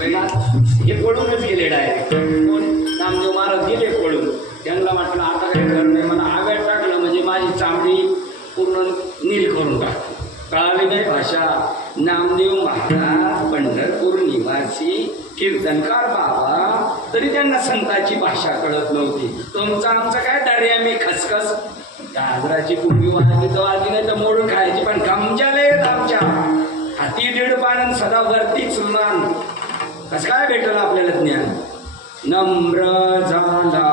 हे पळूनच गेले डायरेक्ट. कोण? नामदेव महाराज गेले पळून. त्यांना म्हटलं आता काही घर नाही, मला आव्यात टाकलं म्हणजे माझी चामडी पूर्ण नील करून टाकतो. कळाली नाही भाषा. नामदेव महाराज पंढरपूर निवासी कीर्तनकार बाबा, तरी त्यांना संतांची भाषा कळत नव्हती. तुमचं आमचं काय दारे आम्ही खसखस. त्या आजराची कुंभी वाजली तर वाजली नाही तर मोडून खायची, पण गमजाला येत आमच्या हाती 1.5 पान सदा वरतीच मान. कसं काय भेटलं आपल्याला ज्ञान? नम्र झाला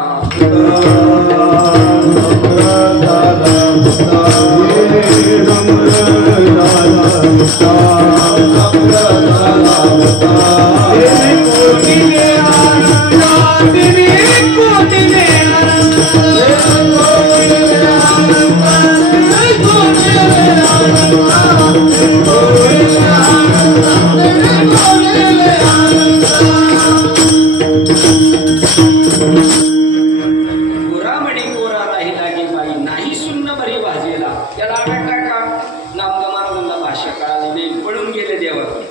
गोरामणी गोरा राहिला की बाई नाही सुन्न भरी भाजेला. त्याला आव्यात टाका. नामदेव महाराजांना भाषा कळाली नाही, पळून गेले देवाकडे.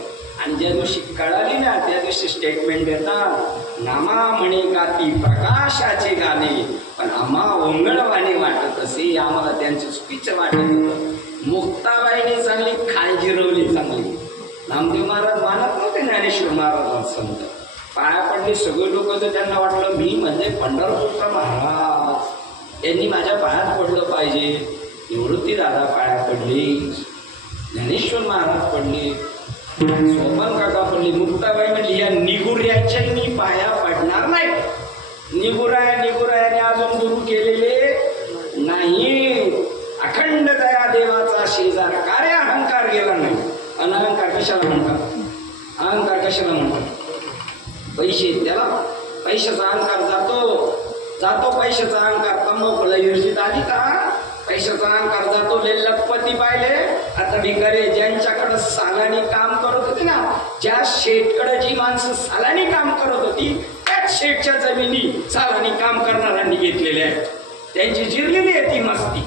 आणि ज्या दिवशी कळाली ना त्या दिवशी स्टेटमेंट देतात. नामा म्हणे का ती प्रकाशाचे गाणे, पण आम्हा ओंगळवाणी वाटत असे. आम्हाला त्यांचं चुकीचं वाटत होतं. मुक्ताबाईने चांगली खाय जिरवली चांगली. नामदेव महाराज मानत नव्हते ज्ञानेश्वर महाराज संत. पाया पडले सगळे लोक, तर त्यांना वाटलं मी म्हणजे पंढरपूरचा महाराज, त्यांनी माझ्या पायात पडलं पाहिजे. निवृत्ती दादा पाया पडले, ज्ञानेश्वर महाराज पडले, सोपान काका पडले, मुक्ताबाई म्हणली या निगुऱ्याच्या मी पाया पडणार नाही. निगुरायाने अजून गुरु केलेले नाही. अखंड दया देवाचा शेजार, कार्य अहंकार गेला नाही. अनहंकार कशाला म्हणतात? अहंकार कशाला म्हणतात? पैसे, त्याला पैशाचा अहंकार जातो पैशाचा अहंकार. तंबाखूला ईर्षित आली का? पैशाचा अहंकार जातो. लखपती पाहिले आता भिकारी ज्यांच्याकडे सालानी काम करत होते ना, ज्या शेठकडे जी माणसं सालानी काम करत होती त्याच शेठच्या जमिनी सालानी काम करणाऱ्यांनी घेतलेल्या आहेत. त्यांची जिरलेली आहे ती मस्ती,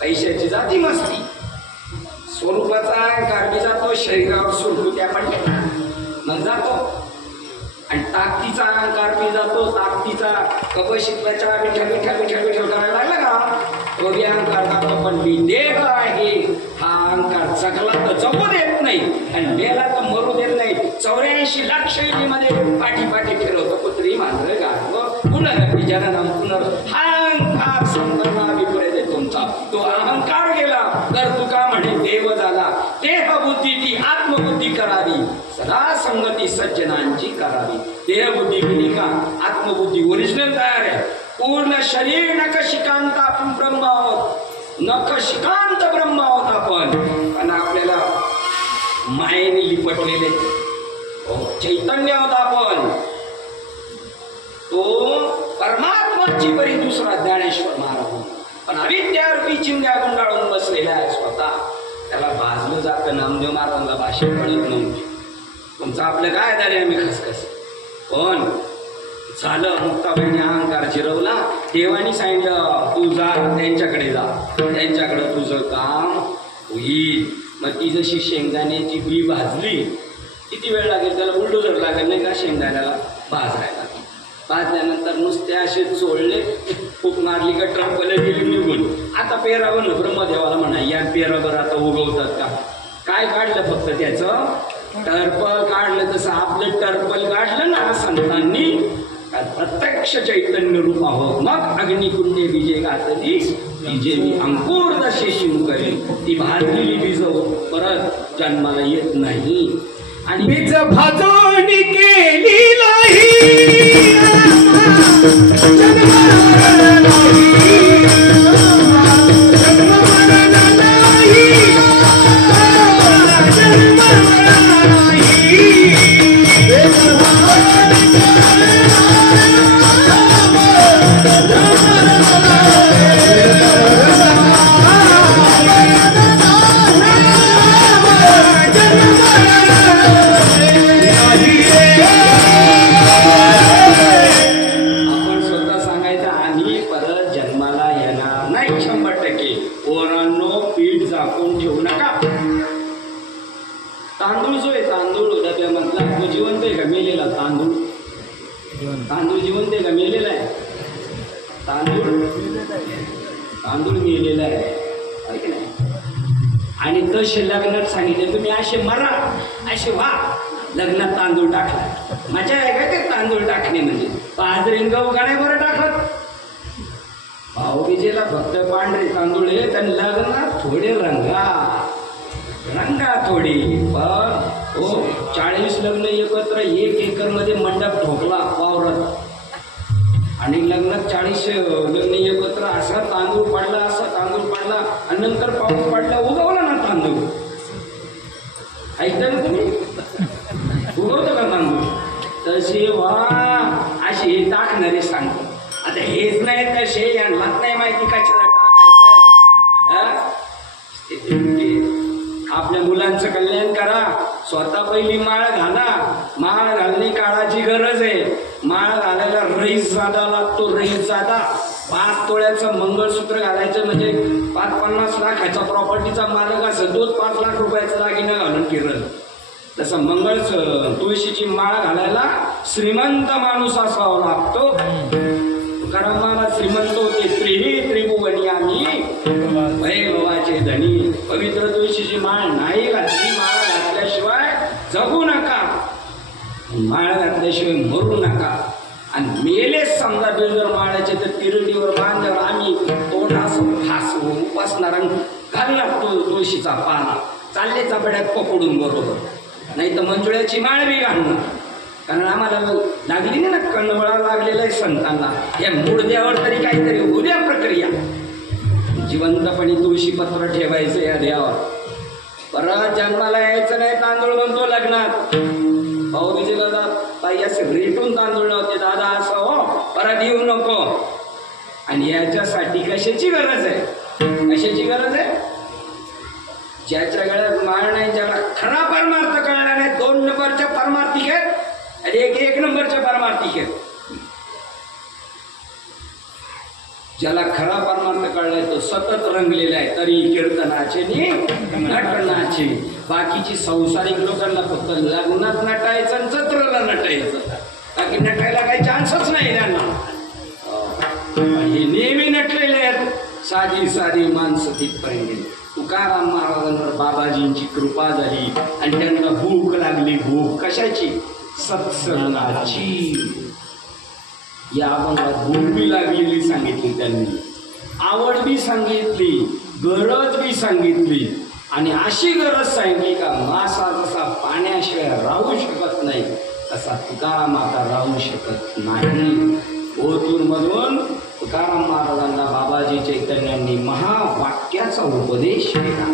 पैशाची जाती मस्ती. स्वरूपाचा अहंकार बी जातो, शरीरावर सुरकुत्या पडल्या मग जातो. आणि ताकदीचा अहंकार बी जातो. ताकदीचा कपशीत बचा बिठा करायला लागला का तो बी अहंकार जातो. पण मी देह आहे हा अहंकार जगला तर जगू देत नाही आणि मेला तर मरू देत नाही. 84 लाख शैलीमध्ये पाठी फिरवतो कुत्री मांजर गाढव पुनरपि जननम हा अहंकार संपन्ना विपरीत तुमचा. तो अहंकार गेला तर तुका म्हणे देव झाला. देह बुद्धी ती आत्मबुद्धी करावी, सदा संगती सज्जनांची करावी. देहबुद्धी गेली का आत्मबुद्धी ओरिजिनल तयार आहे. पूर्ण शरीर नखशिकांत आपण ब्रह्म आहोत, नखशिकांत ब्रह्म आहोत आपण. पण आपल्याला मायेने लिपटलेले चैतन्य आहोत आपण. तो परमात्माची परी दुसरा ज्ञानेश्वर महाराज. पण अविद्यारूपी चिंध्या गुंडाळून बसलेला आहे स्वतः. त्याला भाजलं जातं. नामदेव महाराजांना भाषा कळत नव्हती. तुमचं आपलं काय झाले आम्ही खसखस. पण झालं मुक्ताबाईने अहंकार जिरवला. देवानी सांगितलं तू जा त्यांच्याकडे जा, त्यांच्याकडे तुझं काम होईल. मग ती जशी शेंगदाण्याची बी भाजली, किती वेळ लागेल त्याला? बुलडोजर लागेल नाही का शेंगदाण्याला भाजायला. भाजल्यानंतर नुसते असे चोळले, फूक मारली का ट्रंपल गेली निघून. आता पेरावर ना ब्रह्मदेवाला म्हणा या पेरावर आता उगवतात का? काय काढलं? फक्त त्याचं टर्पल काढलं. तसं आपलं टर्पल काढलं ना संतांनी, प्रत्यक्ष चैतन्य रूप आहोत. मग अग्निकुंडे बीजे घातली बीजे मी अंकुर दशे शिव करेल. ती भाजलेली बीज परत जन्माला येत नाही. आणि बीज भाजून केली नाही तांदूळ जो आहे, तांदूळ डब्यामधला तो जिवंत आहे का मेलेला? तांदूळ जिवंत आहे का मेलेला आहे? तांदूळ मेलेला आहे की नाही? आणि तसे लग्नात सांगितले तुम्ही असे मरा असे व्हा. लग्नात तांदूळ टाकला, मजा आहे का ते तांदूळ टाकणे म्हणजे? बाजरी गहू का नाही बरं टाकत? भाऊबीजेला फक्त पांढरे तांदूळ आहेत आणि लग्नात थोडे रंगा थोडी. पण हो 40 लग्न एकत्र 1 एकर मध्ये मंडप ठोकला वावरात. आणि लग्नात 40 लग्न एकत्र असा तांदूळ पडला आणि नंतर पाऊस पडला, उगवला ना तांदूळ. ऐकता ना तुम्ही? उगवतं का तांदूळ? तसे वा असे हे टाकणारे सांगतो. आता हेच नाही तसे यांनाच नाही माहिती कशाला टाकायचं. आपल्या मुलांचं कल्याण करा. स्वतः पहिली माळ घाला. माळ घालणे काळाची गरज आहे. माळ घालायला रईस जादा लागतो. रईस जादा 5 तोळ्याचं मंगळसूत्र घालायचं म्हणजे 50 लाखाचा प्रॉपर्टीचा मालक असं 5 लाख रुपयाचं दागिनं घालून फिरल. तसं तुळशीची माळ घालायला श्रीमंत माणूस असावा लागतो. कारण मला श्रीमंत होते त्रिभुवनी आम्ही वैभवाचे धनी. पवित्र तुळशीची माळ नाही घातली, माळ घातल्याशिवाय जगू नका, माळ घातल्याशिवाय मरू नका. आणि मेलेच समजा बिगर माळाचे तर तिरडीवर बांधल्यावर आम्ही तोंड असं फासवू उपासणारा घालणार तुळशीचा पाला, चालले चपड्यात पकडून बरोबर, नाही तर मंजुळ्याची माळ बी घालणार. कारण आम्हाला लागली नाही ना, कणवळा लागलेला आहे संतांना, या मुडद्यावर तरी काहीतरी उद्या प्रक्रिया. जिवंतपणी तुळशीपत्र ठेवायचं या देवावर. परत जन्माला यायचं नाही तांदूळ म्हणतो लग्नात. भाऊबीजेला ताई असे रेटून तांदूळ नव्हते, दादा असं हो परत येऊ नको. आणि याच्यासाठी कशाची गरज आहे? कशाची गरज आहे? ज्याच्या गळ्यात माळ नाही, ज्याला खरा परमार्थ कळणार नाही, 2 नंबरच्या परमार्थिक आहेत आणि 1 नंबरच्या परमार्थिक आहेत. ज्याला खरा परमार्थ कळलाय तो सतत रंगलेला आहे, तरी कीर्तनाचे नटनाचे. बाकीची संसारिक लोकांना फक्त लग्नात नटायचं आणि जत्रेला नटायचं, बाकी नटायला काही चान्सच नाही त्यांना. हे नेहमी नटलेले आहेत. साधी साधी माणसं तिथपर्यंत गेली. तुकाराम महाराजांवर बाबाजींची कृपा झाली आणि त्यांना भूक लागली. भूक कशाची? सत्संगाची. या अभंगात भूक बी लागलेली सांगितली त्यांनी, आवड बी सांगितली, गरज बी सांगितली. आणि अशी गरज सांगितली का मासा जसा पाण्याशिवाय राहू शकत नाही तसा तुकाराम आता राहू शकत नाही. ओतूरमधून तुकाराम महाराजांना बाबाजी चैतन्यांनी महावाक्याचा उपदेश केला,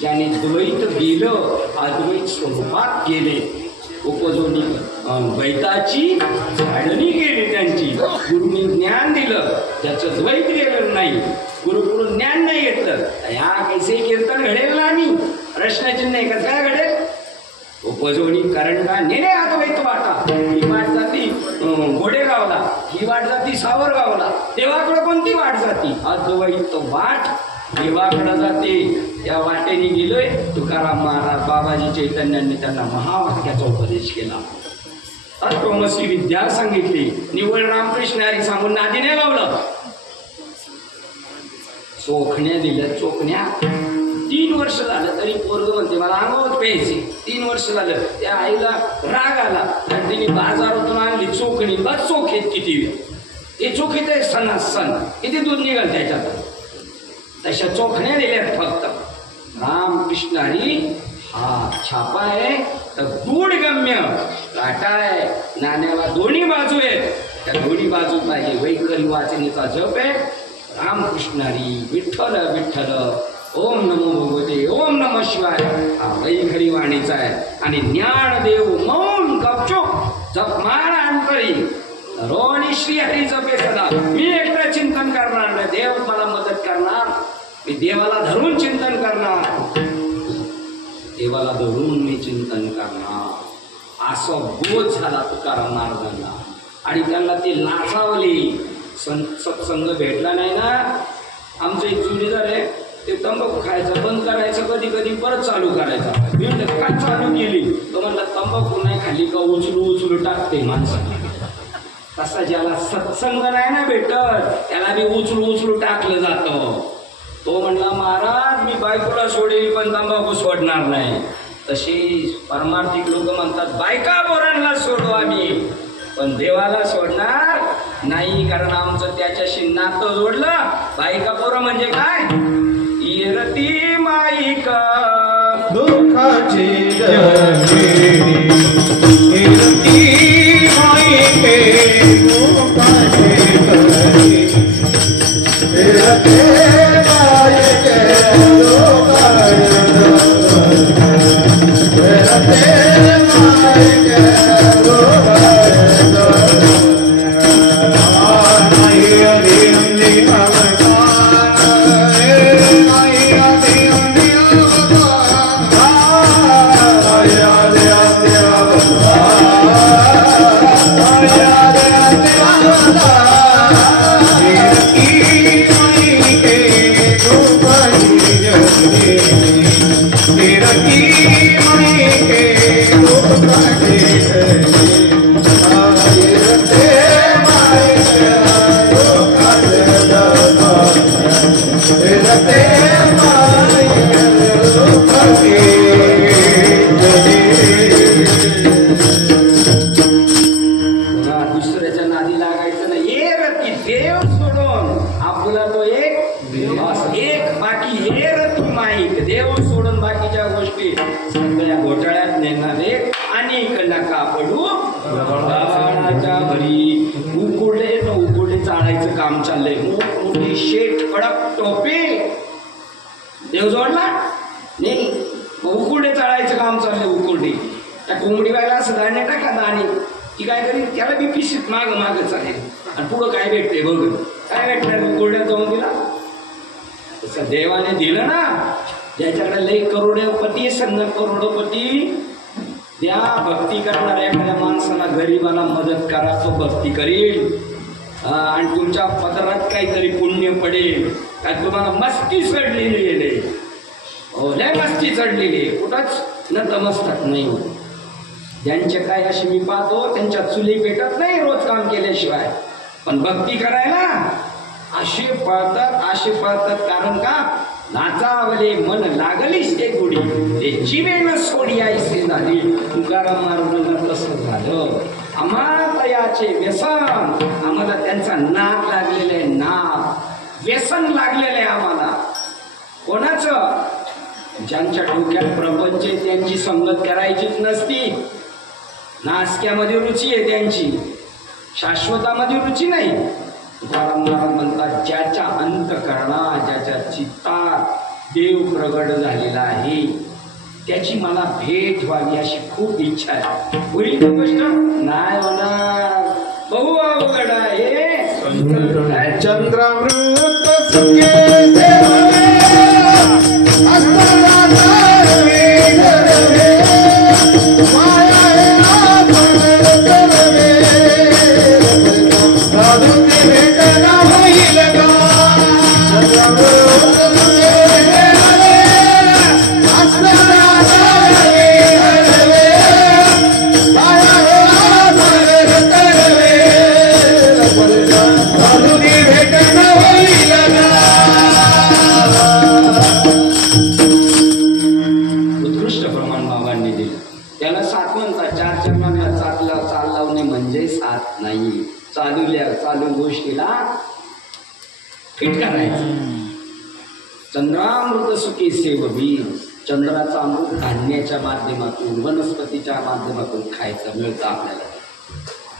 ज्याने द्वैत गेलं अद्वैत स्वरूपात गेले. उपजोनी द्वैताची झाडणी केली त्यांची. गुरुनी ज्ञान दिलं, त्याचं द्वैत गेलं नाही. गुरुकडून ज्ञान नाही घेतलं, या कैसे कीर्तन घडेल ना. आम्ही प्रश्नचिन्ह आहे, कसं काय घडेल? उपजोनी करंडा नेणे अद्वैत वाटा. ही वाट जाती गोडेगावला, ही वाट जाती सावरगावला. देवाकडं कोणती वाट जाती? अद्वैत वाट देवाकडं जाते. त्या वाटेने गेलोय तुकाराम महाराज. बाबाजी चैतन्यांनी त्यांना महावाक्याचा उपदेश केला, तत्वमसी विद्या सांगितली. निव्वळ रामकृष्ण हरी सांगून नादीने लावलं. चोखण्या दिल्या, चोखण्या. 3 वर्ष झालं तरी पोरग म्हणते मला अंगावर प्यायचे. 3 वर्ष झालं. त्या आईला राग आला आणि तिने बाजारातून आणली चोखणी. बस चोखेत किती ते चोखीत आहे सण किती दूध निघाल त्याच्यात. तशा चोखण्या दिल्यात फक्त. रामकृष्ण हरी हा छापा आहे तर गूढगम्य काटा आहे. नाण्याला दोन्ही बाजू आहेत, त्या दोन्ही बाजू पाहिजे. वैखरी वाचनेचा जप आहे रामकृष्ण हरी विठ्ठल विठ्ठल ओम नमो भगवते ओम नमः शिवाय. हा वैखरी वाणीचा आहे. आणि ज्ञानदेव मौन गपचूप जप मारा अंतरी रोणी श्री हरी जपे सदा. मी एकटा चिंतन करणार नाही, देव मला मदत करणार. मी देवाला धरून चिंतन करणार, देवाला धरून मी चिंतन करणार. असं बोध झाला तुकाराम महाराजांना. आणि त्यांना ती लाचावली. सत्संग भेटला नाही ना. आमचं एक जोडीदार आहे, ते तंबाखू खायचं बंद करायचं, कधी कधी परत चालू करायचा. मी म्हटलं का चालू केली? तो म्हटलं तंबाखू नाही खाली का उचलू टाकते माणसाला. तसा ज्याला सत्संग नाही ना भेटत त्याला बी उचलू टाकलं जातं. तो म्हणला महाराज मी बायकोला सोडेल पण तंबाखू सोडणार नाही. तशी परमार्थिक लोक म्हणतात बायका पोरांना सोडू आम्ही, पण देवाला सोडणार नाही. कारण आमचं त्याच्याशी नातं जोडलं. बायका पोरं म्हणजे काय? इरती माईका दुःखाची इरती माईके दुःखाची इरती माईके देव सोडून बाकीच्या गोष्टी सगळ्या घोटाळ्यात नेणार आहे. आणि नका पडू बाळाच्या घरी. उकुडे चाळायचं काम चाललंय. मोठी शेट कडक टोपी देव जोडला नाही. उकुडे चाळायचं काम चाललंय. उकुडे त्या कोंबडी बायला असं दाणे टाका दाणे ती काय करी त्याला बी पिशीत माग चालेल. आणि पुढं काय भेटते बघ काय भेटणार उकुड्या जाऊन दिला. तसं देवाने दिलं ना. ज्याच्याकडे लई करोडपती सन्न करोडपती त्या भक्ती करणाऱ्या एखाद्या माणसाला गरीबाला मदत करा तो भक्ती करील. आणि तुमच्या पदरात काहीतरी पुण्य पडेल. काय तुम्हाला मस्ती चढलेली आहे. हो लय मस्ती चढलेली आहे. कुठंच नतमस्तक नाही होत. ज्यांचे काय असे मी पाहतो त्यांच्या चुली पेटत नाही रोज काम केल्याशिवाय. पण भक्ती करायला असे पळतात कारण का नाचावले मन लागलीच ते गुढी ते जीवेन सोडी आईसे झाली. तुकाराम महाराजांना तसं झालं. आम्हाला याचे व्यसन आम्हाला त्यांचा नाद लागलेलं आहे. नाद व्यसन लागलेलं आहे आम्हाला. कोणाचं? ज्यांच्या डोक्यात प्रपंच त्यांची संगत करायचीच नसती. नासक्यामध्ये रुची आहे त्यांची, शाश्वतामध्ये रुची नाही. तुकाराम महाराज म्हणतात ज्याच्या अंतःकरणात ज्याच्या चित्तात देव प्रगट झालेला आहे त्याची मला भेट व्हावी अशी खूप इच्छा आहे. होईल का गोष्ट? नाही होणार. बहु अवघड आहे. चंद्रामृत चालू गोष्टीला फिट करायचं. चंद्रामृत सुखी सेववी. चंद्राचा अमृत धान्याच्या माध्यमातून वनस्पतीच्या माध्यमातून खायचं मिळतं आपल्याला.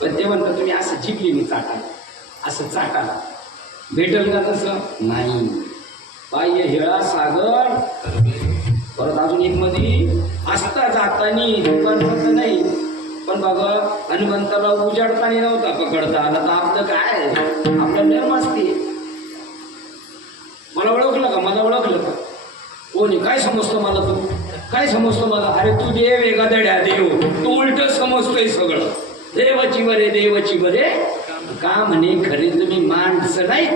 पण ते म्हणतात तुम्ही असं जिंकली मी चाटा असं चाटाला भेटेल का? तसं नाही. बाह्य हेळा सागर. परत अजून एक मध्ये असता जातानी दुकान नाही पण बघा हनुमंताला उजाडताना नव्हता पकडता आला. तर आपलं काय आपलं निर्मस्ती. मला ओळखलं का? मला ओळखलं का? कोणी काय समजतो मला? तू काय समजतो मला? अरे तू देव आहे गदड्या देव. तू उलट समजतोय सगळं. देवाची बरे देवाची बरे का म्हणे. खरे तुम्ही माणसं नाही.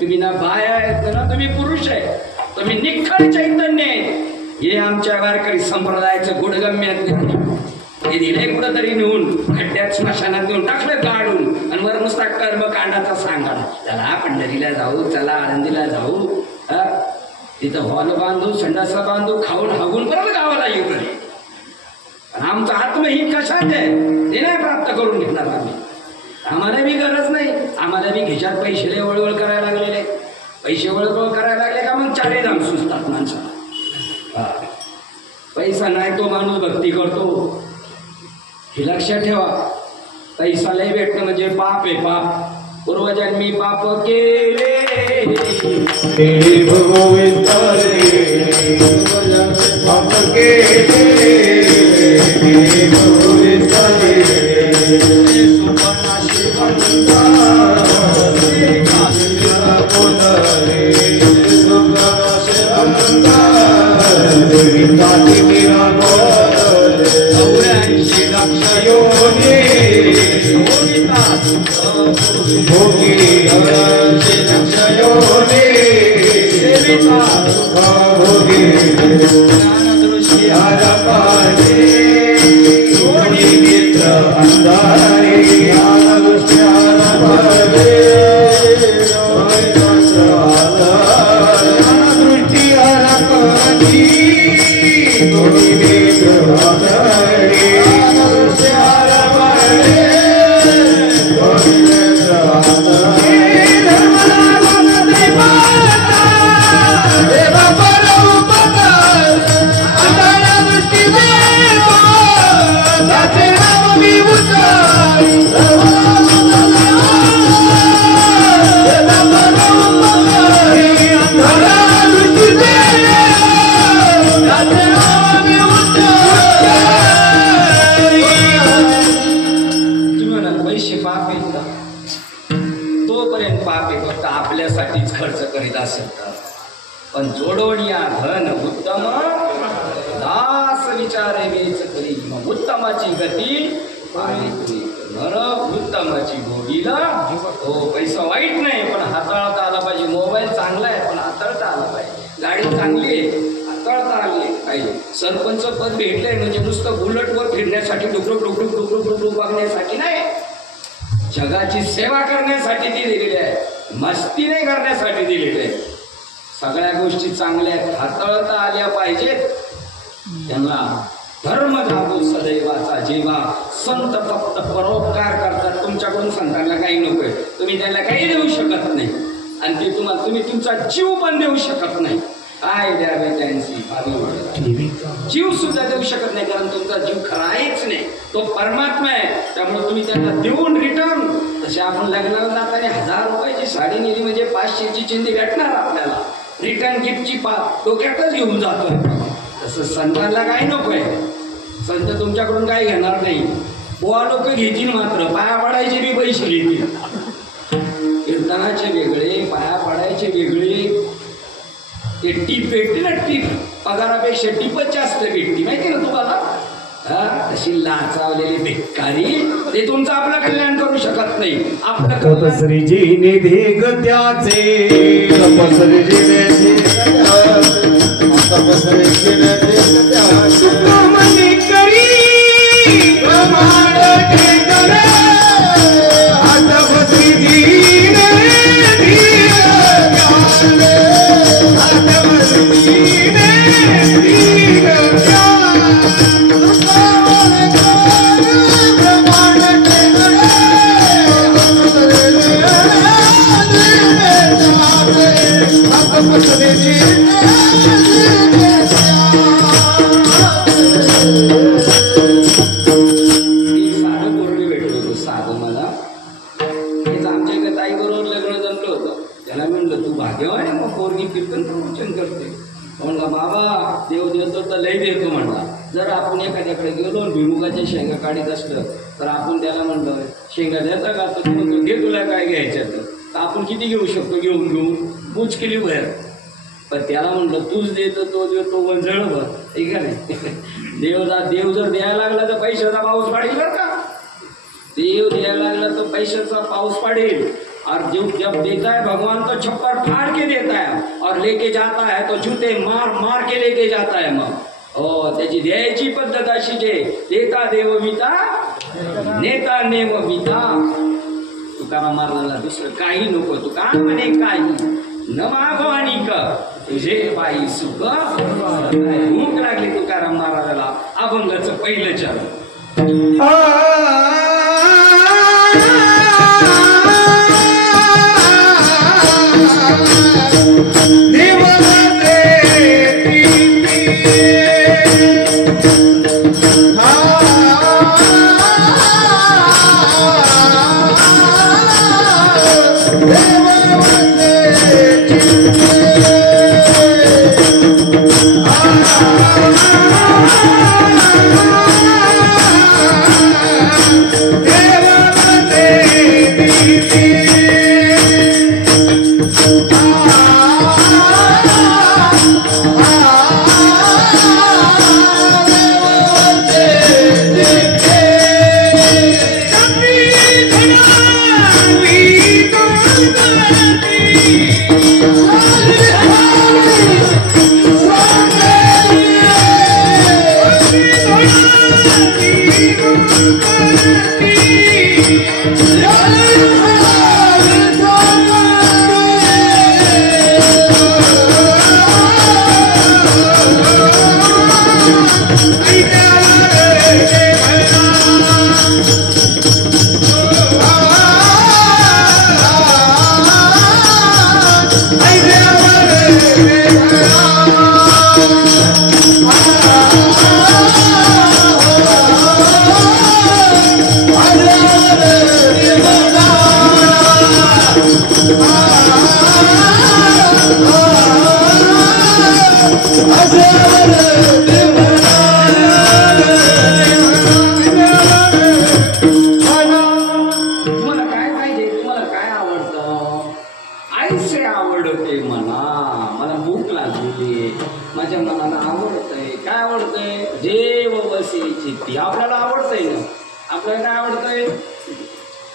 तुम्ही ना बाया आहेत ना तुम्ही पुरुष आहे. तुम्ही निखळ चैतन्य आहे. हे आमच्या वारकरी संप्रदायाचं गुणगम्य हे दिले कुठंतरी नेऊन खड्ड्यात स्मशानात नेऊन टाकलं काढून आणि वर नुसता कर्मकांडाचा सांगा. चला पंढरीला जाऊ, चला आळंदीला जाऊ, तिथं हॉल बांधू, संडासा बांधू, खाऊन हागून परत गावाला येऊ. पण आमचं आत्महित कशात आहे ते नाही प्राप्त करून घेणार आम्ही. आम्हाला बी गरज नाही. आम्हाला बी खिशात पैसे वळवळ करायला लागलेले. पैसे वळवळ करायला लागले का मग चारे धाम सुचतात माणसाला. पैसा नाही तो माणूस भक्ती करतो हे लक्षात ठेवा. पैसा लय भेटणं म्हणजे पाप आहे. पाप. पूर्वजन्मी पाप केले पाप असत पण जोडोनिया धन उत्तम दास विचारे वेच करी मग उत्तमाची गती नर उत्तमाची भोगीला हो पैसा वाईट नाही पण हाताळता आला पाहिजे. मोबाईल चांगला आहे पण हाताळता आला पाहिजे. गाडी चांगली आहे हाताळता आली पाहिजे. सरपंच पद भेटलंय म्हणजे नुसतं बुलेटवर फिरण्यासाठी डुकरूक डुकरूक डुकरूक डुकरूक बघण्यासाठी नाही, जगाची सेवा करण्यासाठी ती दिलेली आहे, मस्ती नाही करण्यासाठी दिलेली आहे. सगळ्या गोष्टी चांगल्या हाताळता आल्या पाहिजेत. त्यांना धर्म जागो सदैवाचा जेव्हा संत फक्त परोपकार करतात. तुमच्याकडून संतांना काही नकोय, तुम्ही त्याला काही देऊ शकत नाही आणि ते तुम्ही तुमचा जीव पण देऊ शकत नाही. काय द्यावे त्यांची जीव सुद्धा देऊ शकत नाही कारण तुमचा जीव खरा आहेच नाही, तो परमात्मा आहे. त्यामुळे तुम्ही त्यांना देऊन रिटर्न. तसे आपण लग्नाला जाताना 1000 रुपयाची साडी नेली म्हणजे 500ची चिंधी भेटणार आपल्याला. रिटर्न गिफ्टची डोक्यातच घेऊन जातोय. तसं संतांना काही नकोय. संत तुमच्याकडून काही घेणार नाही. बुवा लोक घेतील मात्र पाया पडायचे बी पैसे घेतील. कीर्तनाचे वेगळे, पाया पडायचे वेगळे. ते टीप भेटते ना, टीप पगारापेक्षा टीपच जास्त भेटते माहिती ना तुम्हाला. अशी लाचावलेली भिकारी ते तुमचं आपलं कल्याण करू शकत नाही. आपलं तपश्रीजी निधी गत्याचे भिमुगाच्या शेंगा काढीत असलं तर आपण त्याला म्हणलं शेंगा द्यायचा का, तर म्हणतो घे तुला काय घ्यायचं. तर आपण किती घेऊ शकतो, घेऊन घेऊन पूछ केली बाहेर. पण त्याला म्हणलं तूच देतो तो देतो वंजळ भर, ठीक आहे नाही. देव जर द्यायला लागला तर पैशाचा पाऊस पाडेल बरं का. देव द्यायला लागला तर पैशाचा पाऊस पाडेल. और जब देता है भगवान तो छप्पर फाड़ के देता है और लेके जाता है तो जूते मार मार के लेके जाता है. मग हो त्याची द्यायची पद्धत अशीच आहे. देता देवविता नेता नेमविता. तुकाराम महाराजांना दुसरं काही नको. तुका म्हणे काही न मागवानी का तुझे बाई सुख. भूक लागली तुकाराम महाराजाला. अभंगाचं पहिलं चरण. आवडते मना माझ्या मनाला आवडतंय. काय आवडतंय? देव वसे चित्ती. आपल्याला आवडतंय ना? आपल्याला काय आवडतंय?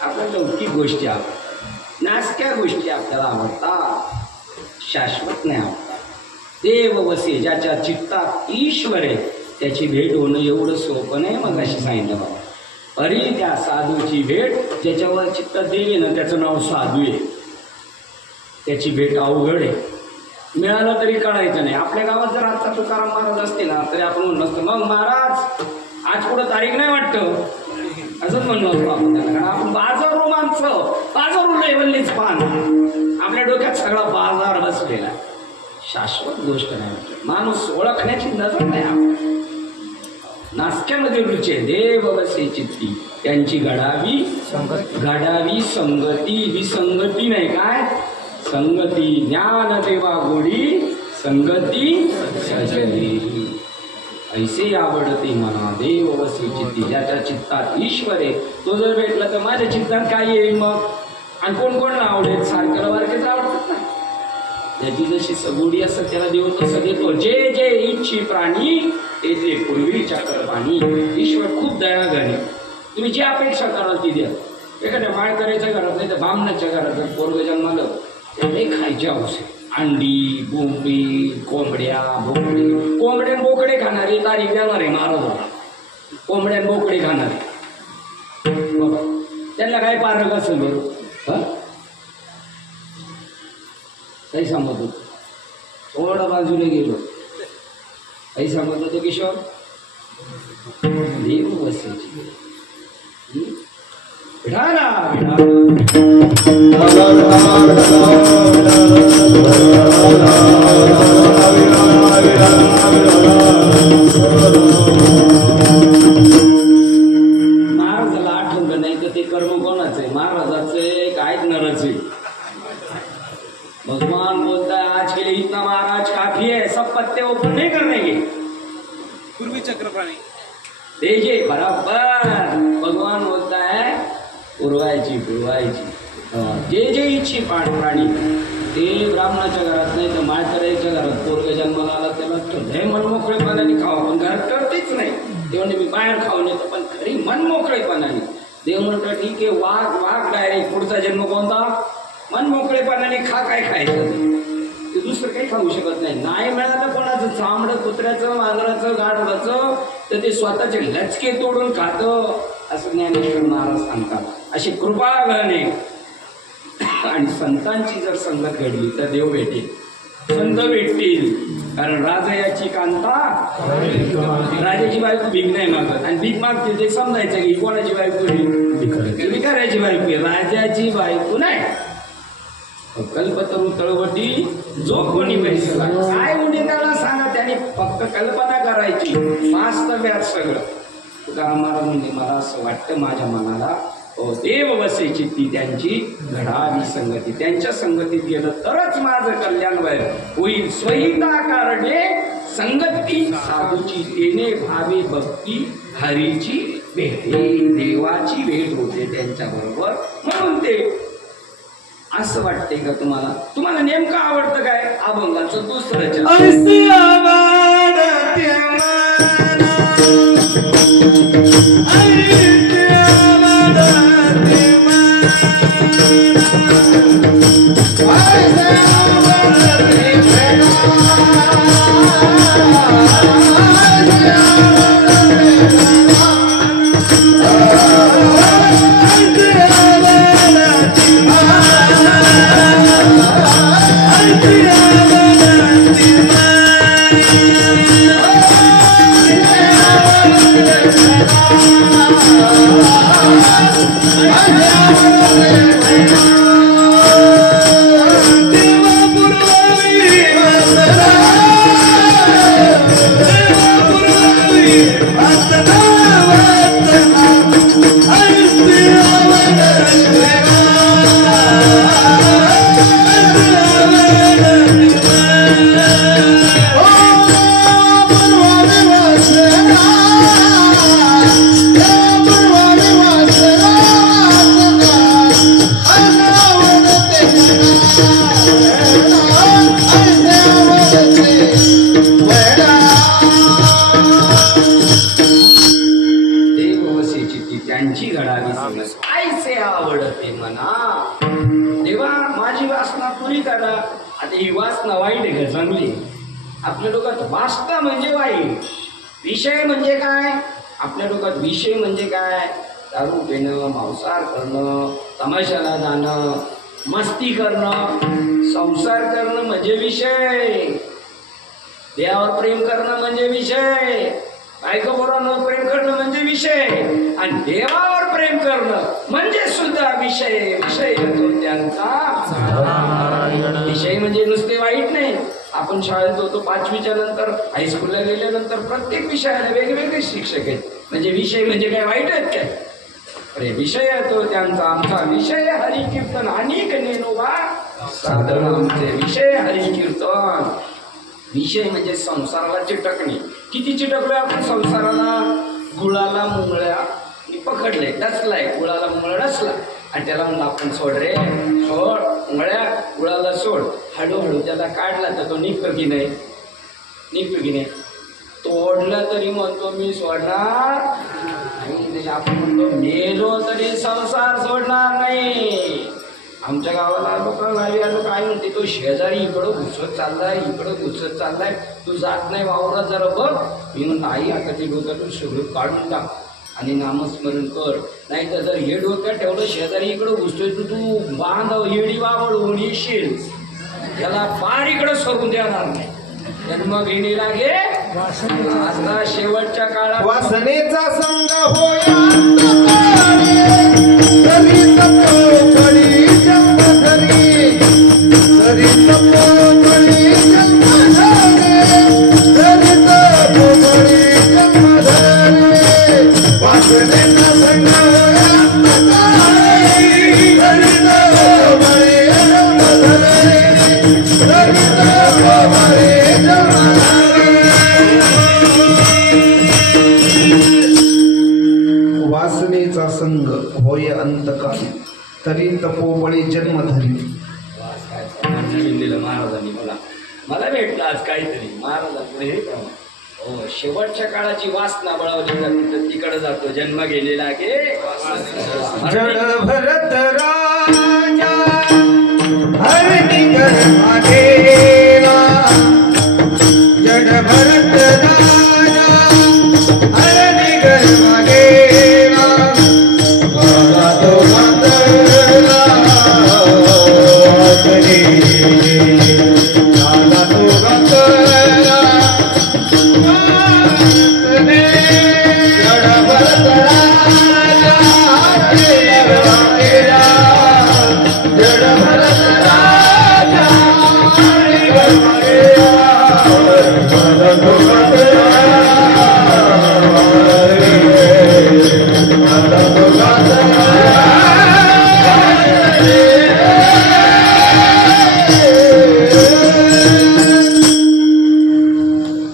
आपल्याला लौकिक गोष्टी आवडतात, नासक्या गोष्टी आपल्याला आवडतात, शाश्वत नाही आवडतात. देव वसे, ज्याच्या चित्तात ईश्वर आहे त्याची भेट होणं एवढं सोपं नाही. मग अशी सांगितलं बाबा. अरे त्या साधूची भेट, ज्याच्यावर चित्त देव आहे ना त्याचं नाव साधू आहे, त्याची भेट अवघड आहे. मिळालं तरी कळायचं नाही. आपल्या गावात जर आता तुकाराम महाराज असते ना तरी आपण म्हणलं असतं, मग महाराज आज पुढं तारीख नाही वाटतं, असंच म्हणलो असतो आपण त्याला. कारण आपण बाजारू माणसं, बाजारू लेवललीच पान, आपल्या डोक्यात सगळा बाजार बसलेला. शाश्वत गोष्ट नाही. माणूस ओळखण्याची नजर नाही आपल्या. नासक्यामध्ये रुचे देव वसे चित्ती, त्यांची घडावी संगती. विसंगती नाही, काय संगती. ज्ञान देवा गोडी संगती सजली. ऐसे आवडते मला देव वसे चित्ती, ज्याच्या चित्तात ईश्वर आहे तो जर भेटला तर माझ्या चित्तात काय येईल मग? आणि कोण कोण आवडेल? सारख्याला वारखेच आवडतात ना. त्याची जशी सगुडी असं त्याला देव तसं देतो. जे जे इच्छी प्राणी ते ते पूर्वी चक्र पाणी. ईश्वर खूप दयागणे. तुम्ही जी अपेक्षा कराल ती द्या. एखाद्या माळकऱ्याच्या घरात नाही तर बामणाच्या घरात जर पोरग जन्मालं ते खायची हौस आहे. अंडी, बोंबी, कोंबड्या, बोकडे. कोंबड्या बोकडे खाणारे तारीख देणार आहे महाराजाला. कोंबड्या बोकडे खाणारे त्यांना काय पारक असेल बरोबर? काही सांगत होतो, थोडा बाजूला गेलो. काही सांगत होतो किशोर? देव वसेची महाराजाला आठवलं नाही तर ते कर्म कोणाचं आहे? महाराजाचं आहे का ऐकणारच आहे? भगवान बोलता है आज के लिए इतना महाराज काफी है, सब पत्ते ऊपर नहीं करने के. पूर्वी चक्रपाणी देखिए बराबर भगवान बोलता है पुरवायची. जे जे इच्छी प्राणी ते ब्राह्मणाच्या घरात नाही तर माळकऱ्याच्या घरात पोरग जन्माला आला त्याला लय मनमोकळेपणाने खावा, पण घरात करतेच नाही. तेव्हा मी बाहेर खाऊन येतो, पण खरी मनमोकळेपणाने. देव म्हणतो ठीक आहे, वाघ डायरेक्ट पुढचा जन्म कोणता? मन मोकळेपणाने खा. काय खायचं ते दुसरं काही खाऊ शकत नाही. नाही मिळालं कोणाचं चांबडं, कुत्र्याचं, वानराचं, गाढवाचं तर ते स्वतःचे लचके तोडून खातं, असं ज्ञानेश्वर महाराज सांगतात. अशी कृपा घडणे. आणि संतांची जर संगत घडली तर देव भेटेल, संत भेटतील. कारण राजाची कांता, राजाची बायको भीक नाही मागत, आणि भीक मागते ते समजायचं की कोणाची बायको? भिकाऱ्याची बायको, राजाची बायको नाही. कल्पतरू तळवटी जो कोणी पैसा काय उडी त्याला सांगा, त्याने फक्त कल्पना करायची, वास्तव्यात सगळं. तुकाराम महाराज म्हणजे मला असं वाटतं माझ्या मनाला देव वसे चित्ती, त्यांची घडावी संगती. त्यांच्या संगतीत गेलं तरच माझं कल्याण होईल. स्वहिता कारणे संगती साधूची, तेने भावे भक्ती हरीची भेटे. देवाची भेट होते त्यांच्या बरोबर. म्हणून ते असं वाटतंय का तुम्हाला? तुम्हाला नेमकं आवडतं काय? अभंगाचं दुसरं आवडते मना. देवा माझी वासना पुरी करा. आता ही वासना वाईट आहे का चांगली? आपल्या डोक्यात वासना म्हणजे वाईट, विषय म्हणजे काय? आपल्या डोक्यात विषय म्हणजे काय? दारू पिणं, मांसाहार करणं, तमाशाला जाणं, मस्ती करणं, संसार करणं म्हणजे विषय. देवावर प्रेम करणं म्हणजे विषय. बायको बरोबर प्रेम करणं म्हणजे विषय. आणि देवावर प्रेम करणं म्हणजे सुद्धा विषय. विषय येतो त्यांचा. विषय म्हणजे नुसते वाईट नाही. आपण शाळेत होतो 5वीच्या नंतर, हायस्कूलला गेल्यानंतर प्रत्येक विषयाला वेगवेगळे शिक्षक आहेत. म्हणजे विषय म्हणजे काय वाईट आहेत काय? अरे विषय येतो त्यांचा. आमचा विषय हरिकीर्तन. अनेक नेनोबा साधन आमचे विषय हरिकीर्तन. विषय म्हणजे संसाराला चिटकणे. किती चिटकलोय आपण संसाराला? गुळाला मुंगळ्या पकडले, डसलाय, गुळाला मुंगळा डसला आणि त्याला म्हणलं आपण सोड रे, सोड मुंगळ्या, गुळाला सोड. हळूहळू त्याला काढला तर तो निघतो की नाही? निघतो की नाही? तोडला तरी म्हणतो मी सोडणार नाही. आपण म्हणतो मेलो तरी संसार सोडणार नाही. आमच्या गावाला लोक काय म्हणते, तो शेजारी इकडं घुसत चाललाय, इकडं घुसत चाललाय, तू जात नाही वावरात जरा बघ. मी म्हणतो आई आता ते डोक्यातून सगळं काढून टाक आणि नामस्मरण कर. नाही तर जर हे डोक्यात ठेवलं शेजारी इकडं घुसतोय तू बांधव येडी वावळून येशील, त्याला पार इकडं सोडून देणार नाही. जन्म घेणी लागे आता शेवटच्या काळात वासनेचा संग वासनेचा संग होय अंतकाल, तरी तपोबळी जन्म धरी. नवीन दिलं महाराजांनी मला भेटलं आज काहीतरी. महाराजांचं हे हो, शेवटच्या काळाची वासना बळावली जाते तर तिकडे जातो. जन्म गेलेला गे जड भरत राजा हरणी गर्भा गेला. जड भरत राजा हरणी गर्भा गेला. बाबा तो मातला बाबा तो गातला. जड भरत राजा हरणी गर्भा गेला. जड भरत राजा हरणी गर्भा गेला. बाबा तो गातला बाबा तो गातला.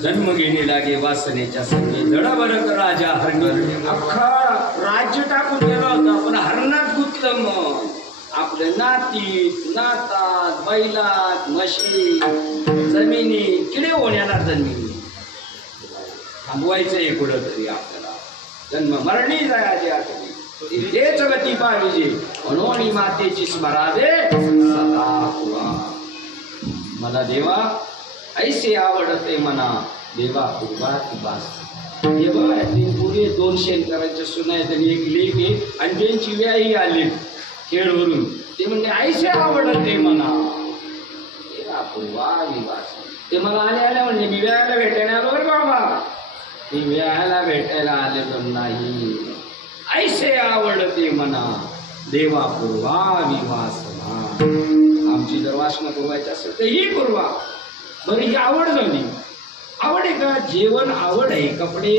जन्म घेणे लागे वासनेच्या संगे. जडभरत राजा हरण. अख्खा राज्य टाकून गेला होता पण हरणात गुंतलं. मग आपल्या नातीत, नातात, बैलात, म्हशी, जमिनी किडे होण्याला जन्मी थांबवायचं आहे कुठं तरी आपल्याला. जन्म मरणी जायचे आठवी तेच गती पाहिजे म्हणून मातेची स्मरावे सदा पुरा. मला देवा ऐसे आवडते मना, देवा पूर्वा बास. देवा पुढे 2 शेतकऱ्यांच्या सुना आहेत आणि एक लेक आहे आणि त्यांची व्याही आली खेळवरून. ते म्हणजे ऐसे आवडते मना, देवा पूर्वा बास. ते मला आल्या म्हणजे मी व्यायाला भेटायला आलो बरं बाबा. मी व्यायाला भेटायला आलेलो नाही. ऐसे आवडते मना, देवा पूर्वा वासना. आमची जर वासना पुरवायची असेल तर ही पुरवा. बरं ही आवड झाली. आवड आहे का? जेवण आवड आहे, कपडे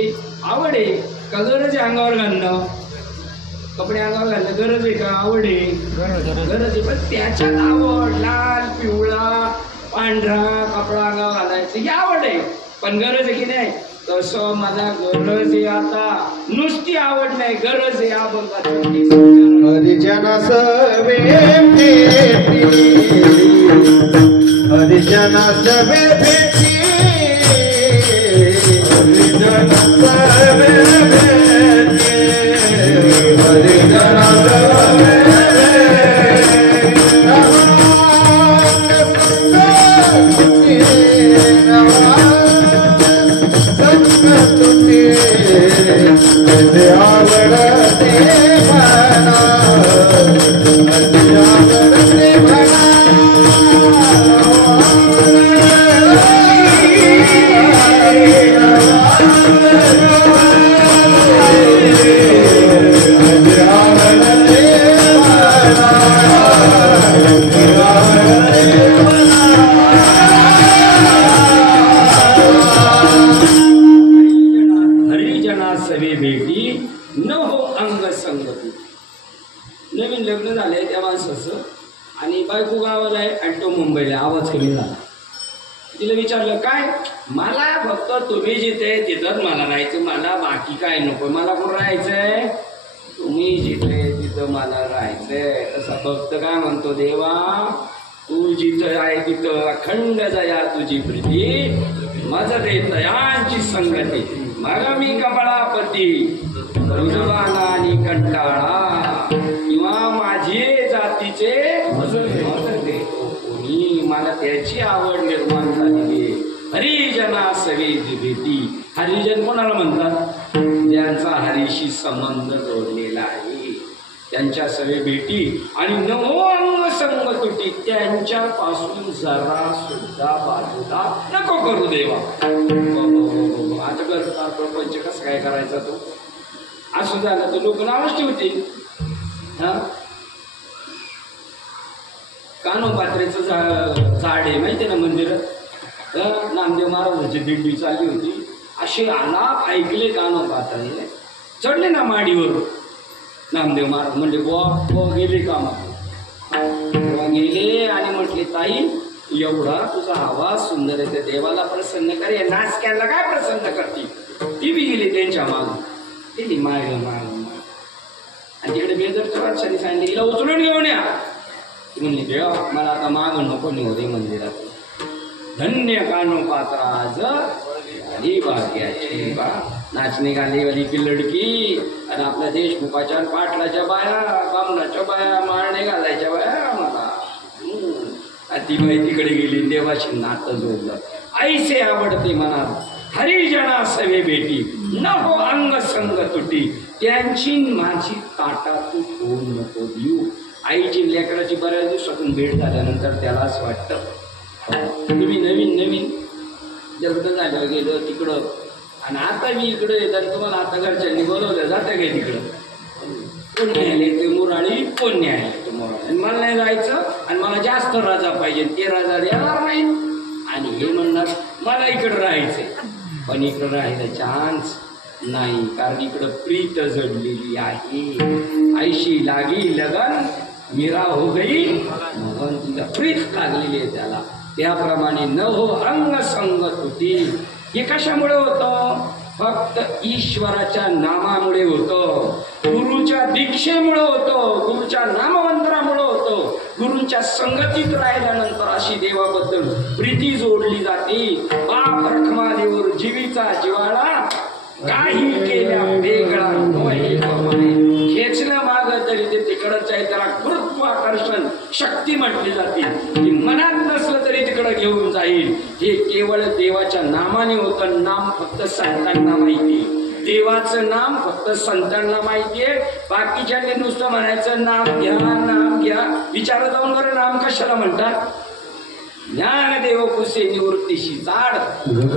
आवड आहे का? गरज आहे अंगावर घालणं? कपडे अंगावर घालणं गरज आहे का? आवड आहे, गरज आहे. पण त्याच्यात आवड, लाल पिवळा पांढरा कपडा अंगावर घालायचं ही आवड आहे. पण गरज आहे की नाही? तसं मला गरज आहे आता. नुसती आवड नाही, गरज आहे. हरिजन सवे भेटी, हरिजन सवे भेटी, हरिजन सवे भेटी, हरिजन सवे आवडते म्हणा, आवडते म्हणा. हरिजना सवे भेटी न हो अंग संगती. नवीन लग्न झालंय त्या माणसाचं आणि बायको गावाला आहे आणि तो मुंबईला. आवाज कमी झाला. तिला विचारलं काय, मला फक्त तुम्ही जिथे तिथंच मला राहायचं, मला बाकी काय नको. मला कुठं राहायचंय, तुम्ही जिथे तिथं मला राहायचंय. तसा भक्त काय म्हणतो, देवा तू जिथं आहे तिथं अखंड जया तुझी प्रीती, माझं ते तयांची संगती. मग मी कमळापती रुजवाना आणि कंटाळा, किंवा माझे जातीचे मजते कोणी. मला त्याची आवड निर्माण झालेली. हरिजना सवे भेटी. हरिजन कोणाला म्हणतात, ज्यांचा हरीशी संबंध जोडलेला आहे, त्यांच्या सवे भेटी. आणि नवो अंग संग तुटी, त्यांच्यापासून जरा सुद्धा बाजूला नको करू देवा. आता करता प्रपंच कसं काय करायचा तो, असं झालं तर लोक नावच ठेवतील. हा, कानोपात्रेचं झाड आहे माहिती ना मंदिरात. नामदेव महाराजांची दिंडी चालली होती. असे आलाप ऐकले कानोपात्रे, चढले ना माडीवर. नामदेव महाराज म्हणजे बुवा गेले कामात, गेले आणि म्हटले ताई एवढा तुझा आवाज सुंदर आहे, त्या देवाला प्रसन्न कर. या नाचक्याला काय प्रसन्न करते. ती बी गेली त्यांच्या माग, गेली माग माग माग. आणि तिकडे बेदरच्या बादशाने सांगितले हिला उचलून घेऊन या. म्हणली देवा मला आता माग नको नेऊ दे मंदिरात. धन्य कानोपात्रा आज ही भाग्याची बा. नाचणे गालेवाली की लडकी. आणि आपला देशमुखाच्या पाटलाच्या बाया, बामणाच्या बाया, मारणे घालायच्या बाया. मला ती बाई तिकडे गेली, देवाशी नातं जोडलं. ऐसे आवडते म्हणा हरिजना सवे भेटी, न हो अंग संग तुटी, त्यांची माझी ताटा तू होऊन नको देऊ. आईची लेकराची बऱ्याच दिवसातून भेट झाल्यानंतर त्याला असं वाटतं तुम्ही नवीन नवीन लग्न झालं गेलं तिकडं, आणि आता मी इकडे येतात तुम्हाला आता घरच्यांनी बोलवलं जातं काय तिकडं. कोण न्यायला येते मुराळी, कोण न्यायला येते मुराळी. आणि मला नाही जायचं आणि मला जास्त राजा पाहिजे, ते राजा देणार नाही. आणि हे म्हणणार मला इकडं राहायचंय, पण इकडं राहायला चान्स नाही, कारण इकडं प्रीत जडलेली आहे. आईशी लागी लगन मीरा हो गई मगन, तिला प्रीत लागलेली आहे त्याला. त्याप्रमाणे न हो अंग संग तुटी. हे कशामुळे होतं, फक्त ईश्वराच्या नामामुळे होतं, गुरुच्या दीक्षेमुळे होतं, गुरुच्या नाममंत्रामुळे होतं. गुरूंच्या संगतीत राहिल्यानंतर अशी देवाबद्दल प्रीती जोडली जाते. बाप रखमादेवर जीवीचा जिवाळा, काही केल्या वेगळा नोही कमाने. खेचलं माग तरी ते तिकडच आहे, त्याला गुरुत्वाकर्षण शक्ती म्हटली जाते. की मनात नसलं तरी तिकडं घेऊन जाईल. हे केवळ देवाच्या नामाने होतं. नाम फक्त संतांना माहिती, देवाचं नाम फक्त संतांना माहितीये. बाकीच्यांनी नुसतं म्हणायचं नाम घ्या नाम घ्या. विचारत जाऊन बरं नाम कशाला म्हणतात. ज्ञानदेव कुसे निवृत्तीशी जाड,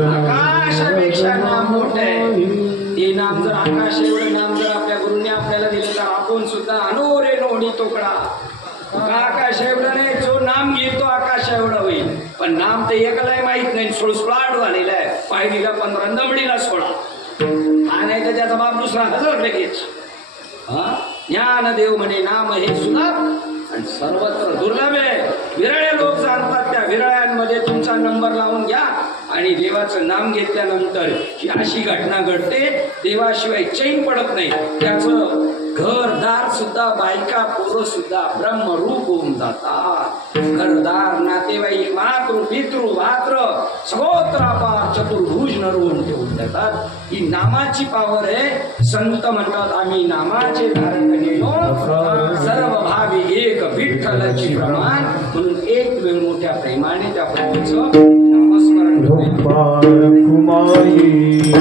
आकाशापेक्षा नाम मोठं आहे. ते नाम जर आकाश एवढं नाम जर आपल्या गुरुने आपल्याला दिलं तर आपण सुद्धा अनोरे नोणी तोकडा. आकाश एवढं नाही, जो नाम घेईल तो आकाश एवढा होईल. पण नाम ते एकालाही माहित नाही, सुळसुळाट झालेला आहे. पायरीला 15 दमडीला 16, हा नाही तर त्याचा बाप दुसरा हजर लगेच. ज्ञानदेव म्हणे नाम हे सुद्धा आणि सर्वत्र दुर्लभ आहे. विरळे लोक जाणतात, त्या विरळ्यांमध्ये तुमचा नंबर लावून घ्या आणि देवाचं नाम घेतल्यानंतर ही अशी घटना घडते, देवाशिवाय चैन पडत नाही. त्याचं घरदार सुद्धा, बायका पोरं सुद्धा ब्रह्मरूप होऊन जातात. घरदार नातेवाईक मातृ पितृ भात्र सगोत्रापार चतुर्भुज नरवून ठेवून देतात. ही नामाची पावर आहे. संत म्हणतात आम्ही नामाचे धारण केलो, सर्व भावी एक विठ्ठलाची प्रमाण. म्हणून एक वेळ मोठ्या प्रेमाने त्या प्रभूचं नामस्मरण घुमाई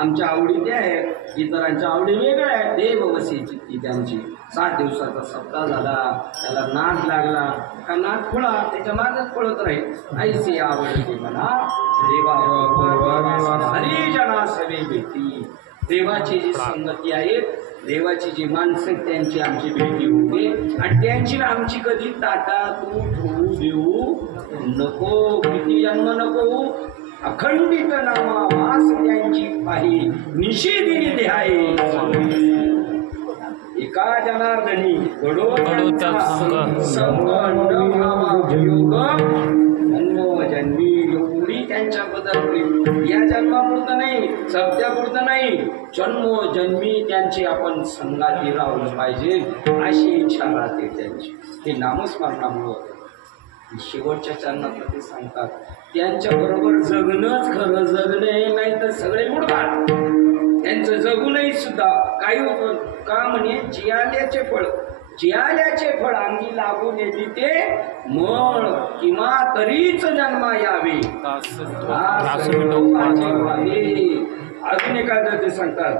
आमच्या आवडी त्या आहेत, इतरांच्या आवडी वेगळ्या आहेत. देववशी चित्ती त्यांची. 7 दिवसाचा सप्ताह झाला, त्याला नाद लागला का नाद खुळा त्याच्या मागच पळत राहील. ऐशी आवडते म्हणा देवा हरिजना सवे भेटी. देवाची जी संगती आहे, देवाची जी माणसं त्यांची आमची भेटी होते आणि त्यांची आमची कधी ताटा तूट होऊ देऊ नको. किती जन्म नको, अखंडित नामा वास त्यांची पाही निषेधिनी देहाये. एका जनार्दनी घडो त्यांचा संग न भावा योग. जन्मोजन्मी एवढी त्यांच्याबद्दल प्रेम. या जन्मापुरतं नाही, सत्यापुरतं नाही, जन्मोजन्मी त्यांची आपण संगाती राहलं पाहिजे अशी इच्छा राहते त्यांची. हे नामस्मरणामुळं शेवटच्या चरणात ते सांगतात, त्यांच्या बरोबर जगणंच खरं जगणे, नाही तर सगळे मुडतात. त्यांचं जगूनही सुद्धा काही होतं का म्हणे जियाल्याचे फळ, जियाल्याचे फळ अंगी लागून येते ते मळ किंवा तरीच जन्मा यावे. अजून एखादं ते सांगतात,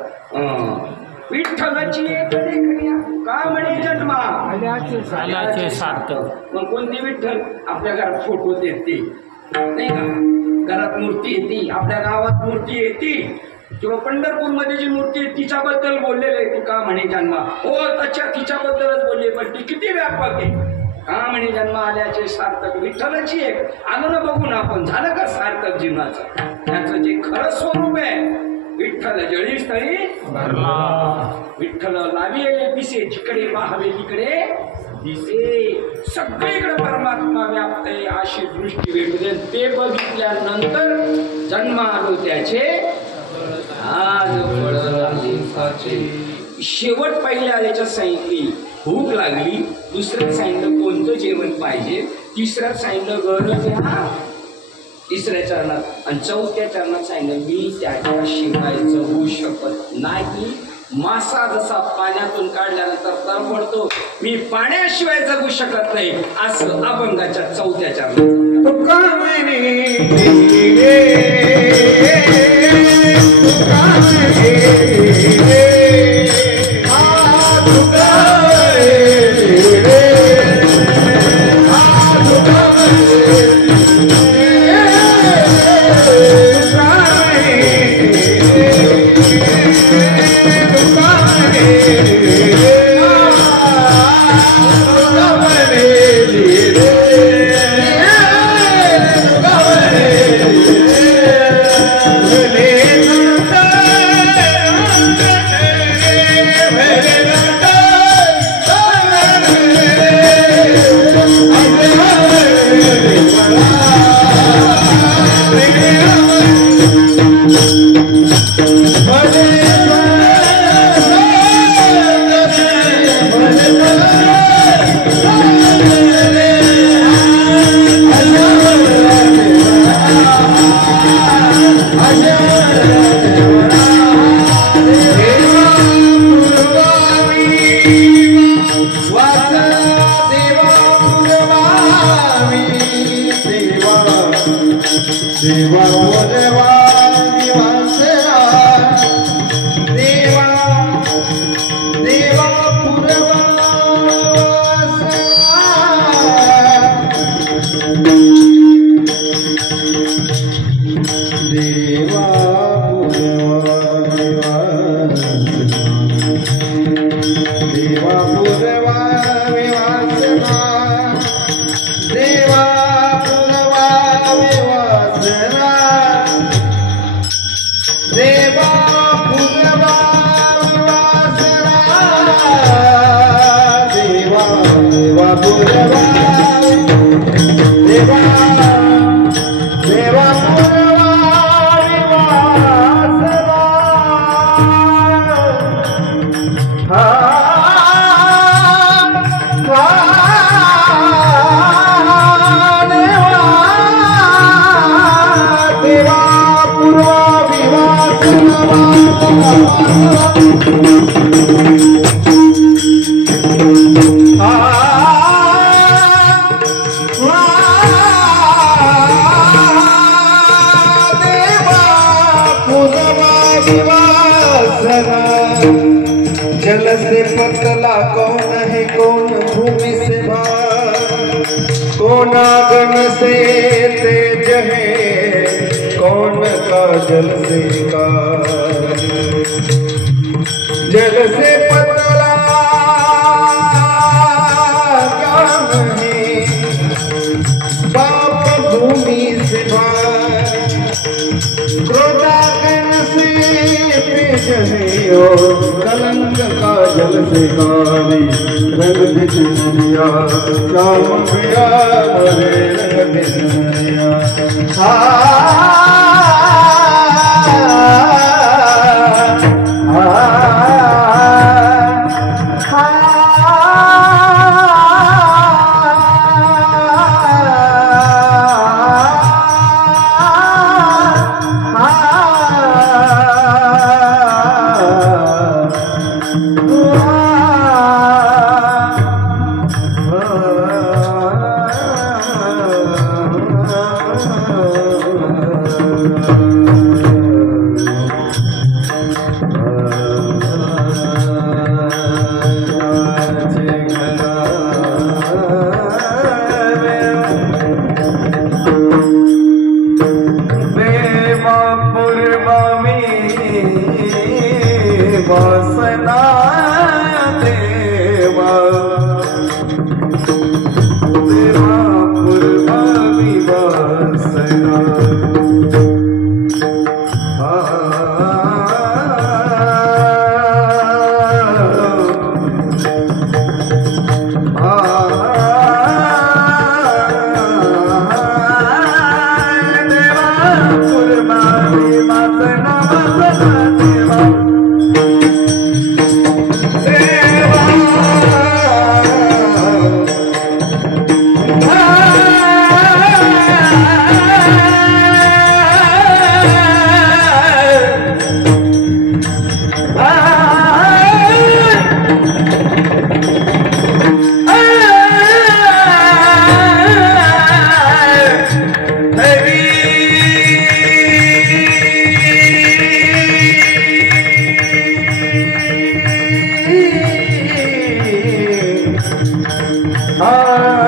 विठ्ठलाची एक देखण्या का म्हणे जन्मा आल्याचे सार्थक. मग कोणती विठ्ठल? आपल्या घरात फोटो देते नाही का, घरात मूर्ती येते, आपल्या गावात मूर्ती येते, किंवा पंढरपूरमध्ये जी मूर्ती आहे तिच्याबद्दल बोललेलं आहे. तू का म्हणे जन्मा, हो त्याच्या तिच्याबद्दलच बोलले, पण ती किती व्यापक आहे. का म्हणे जन्म आल्याचे सार्थक. विठ्ठलाची एक आलो ना बघून आपण, झालं का सार्थक जीवनाचं. त्याचं जे खरं स्वरूप आहे, विठ्ठल जळी स्थळी विठ्ठल लाविले पिसे, जिकडे पाहावे तिकडे दिसे. सगळीकडे परमात्मा व्याप्त आहे अशी दृष्टी भेटते. ते बघितल्यानंतर जन्म आलो त्याचे आज शेवट पहिल्या आल्याच्या सांगितली भूक लागली, दुसऱ्यात सांगितलं कोणतं जेवण पाहिजे, तिसऱ्यात सांगितलं गरज द्या, तिसऱ्या चरणात आणि चौथ्या चरणात सांगितलं मी त्याच्याशिवाय जगू शकत नाही. मासा जसा पाण्यातून काढल्यानंतर तरफडतो, मी पाण्याशिवाय जगू शकत नाही, असं अभंगाच्या चौथ्या चरणात. देवा देवा देवा निवासरा देवा देवा जल से पतला कौन है कौन भूमि से भार कौन आगन से तेज है कौन का जल से कार जल से पतला कौन है पाप भूमि से भार क्रोधागन से तेज है और कलंक का जल से कारी रंग दिखिया श्याम प्रिया हरे रंग दिखिया Hare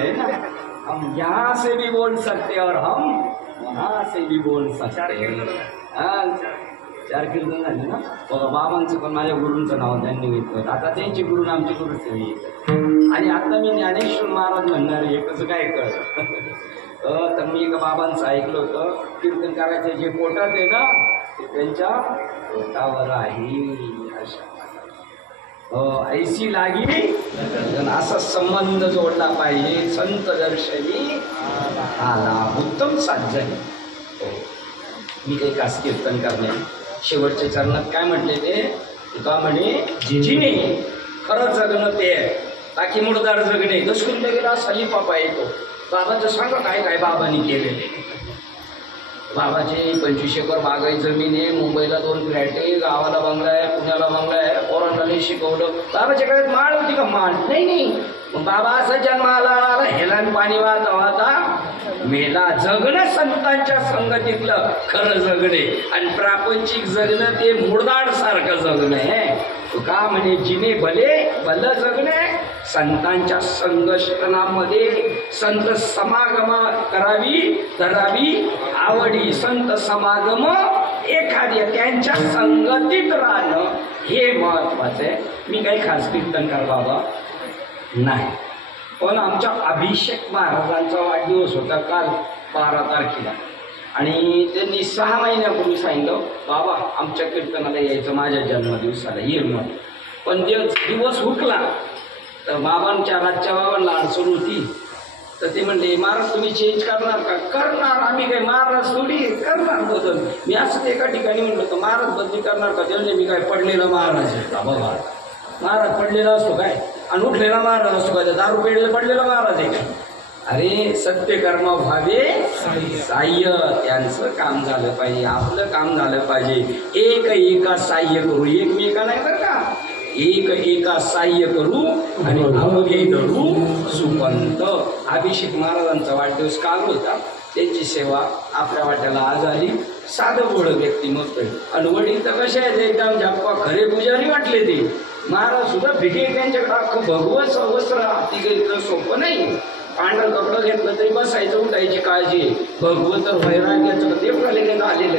है ना, हम यहाँ से भी बोल सकते और हम वहाँ से भी बोल सकते. हा, 4 कीर्तन झाले ना. बघा बाबांचं पण माझ्या गुरूंचं नाव त्यांनी घेतलं. आता त्यांचे गुरु आमचे गुरु आणि आता मी ज्ञानेश्वर महाराज म्हणणार हे कसं काय कळलं. तर मी एका बाबांचं ऐकलं होतं, कीर्तन करायचे जे पोटात आहे ना ते त्यांच्या पोटावर आहे. ऐसी लागी असा संबंध जोडला पाहिजे. संत दर्शनी आला उत्तम साध्य. मी काही खास कीर्तन करणे शेवटच्या चरणात काय म्हटले ते तुका म्हणे जिने खरं जगणं ते आहे, बाकी मुडदार जगणे दसकुंड गेला सली पापा येतो. बाबांचं सांगा काय काय बाबांनी केलेले. बाबाची 25 एकर बागाई जमीन आहे, मुंबईला 2 फ्लॅट आहे, गावाला बंगला आहे, पुण्याला बंगला आहे, पोरांना शिकवलं. बाबाच्या काळात माळ होती का? माळ नाही. मग बाबा असं जन्माला आला हेलान पाणी वाहता वाहता मेला. जगणं संतांच्या संगतीतलं खरं जगणे आणि प्रापंचिक जगणं ते मुडदाड सारखं जगणं आहे. का म्हणे जिने भलं जगणे संतांच्या संघर्षणामध्ये संत समागम करावी आवडी. संत समागम एखाद्या त्यांच्या संगतीत राहणं हे महत्वाचं आहे. मी काही खास कीर्तन कर बाबा नाही, पण आमच्या अभिषेक महाराजांचा वाढदिवस होता काल 12 तारखेला आणि त्यांनी 6 महिन्यापूर्वी सांगितलं बाबा आमच्या कीर्तनाला यायचं माझ्या जन्मदिवसाला ये म्हणून. पण दिवस हुकला तर बाबांच्या रातच्या बाबांना अडचण होती. तर ते म्हणले महाराज तुम्ही चेंज करणार का? करणार. आम्ही काही महाराज थोडी करणार बदल. मी असं एका ठिकाणी म्हणलं तर महाराज बदली करणार का? ते मी काय पडलेला महाराज आहे का? बघा महाराज पडलेला असतो काय आणि उठलेला महाराज असतो काय? दारू पेडले पडलेला महाराज आहे काय? अरे सत्यकर्म व्हावे साह्य. त्यांचं काम झालं पाहिजे, आपलं काम झालं पाहिजे. एका साह्य करू, एकमेका नाही बरं का, एका साह्य करू आणि अवघे धरू सुपंत. अभिषेक महाराजांचा वाढदिवस काल होता. त्यांची सेवा आपल्या वाट्याला आज आली. साधं गोड व्यक्तिमत्व आणि वडील तर कसे आहेत एकदम झप्पा खरे पुजारी वाटले ते. महाराज सुद्धा भिके त्यांच्याकडे अख्खं भगवत वस्त्र हाती घेतलं सोपं नाही. पांढरं कपडं घेतलं तरी बसायचं उठायची काळजी. भगवत तर वैराग्याचं ते लगेच आलेलं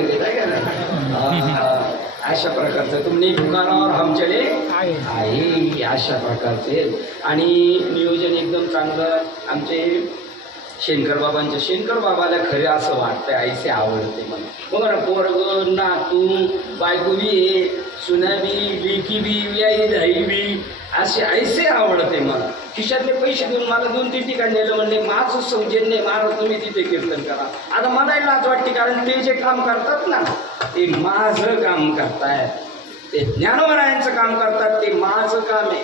अशा प्रकारचं तुम्ही दुकानावर आमच्याकडे आहे अशा प्रकारचे. आणि नियोजन एकदम चांगलं. आमचे शंकर बाबाला खरे असं वाटतंय ऐसे आवडते मला. बघा पोरग नातू बायको बी सुना बी लेकी बी आई धाई बी असे ऐसे आवडते मला. खिशातले पैसे देऊन मला 2-3 ठिकाणी नेलं. म्हणले माझं सौजन्य महाराज तुम्ही तिथे कीर्तन करा. आता मलाही लाज वाटते कारण ते जे काम करतात ना ते माझं काम करतायत. ते ज्ञानवरायांचं काम करतात ते माझं काम आहे.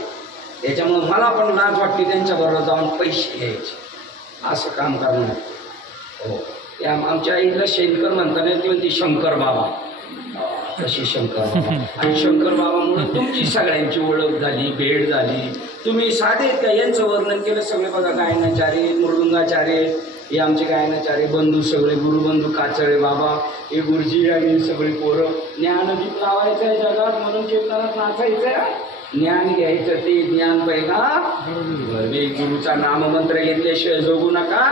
त्याच्यामुळं मला पण लाज वाटते त्यांच्याबरोबर जाऊन पैसे घ्यायचे असं काम करणार. हो या आमच्या इथलं शेतकर म्हणताना ती म्हणते शंकर बाबा. तशी शंकर बाबा आणि शंकर बाबामुळे तुमची सगळ्यांची ओळख झाली, भेट झाली. तुम्ही साधे का यांचं वर्णन केलं सगळे बघा. गायनाचार्य मृदुंगाचार्य हे आमचे गायनाचार्य बंधू सगळे गुरुबंधू काचळे बाबा हे गुरुजी आणि सगळे पोरं. ज्ञानदीप लावायचं आहे जगात म्हणून कीर्तनात नाचायचं. ज्ञान घ्यायचं ते ज्ञान पहिला गुरुचा नाममंत्र घेतल्याशिवाय जगू नका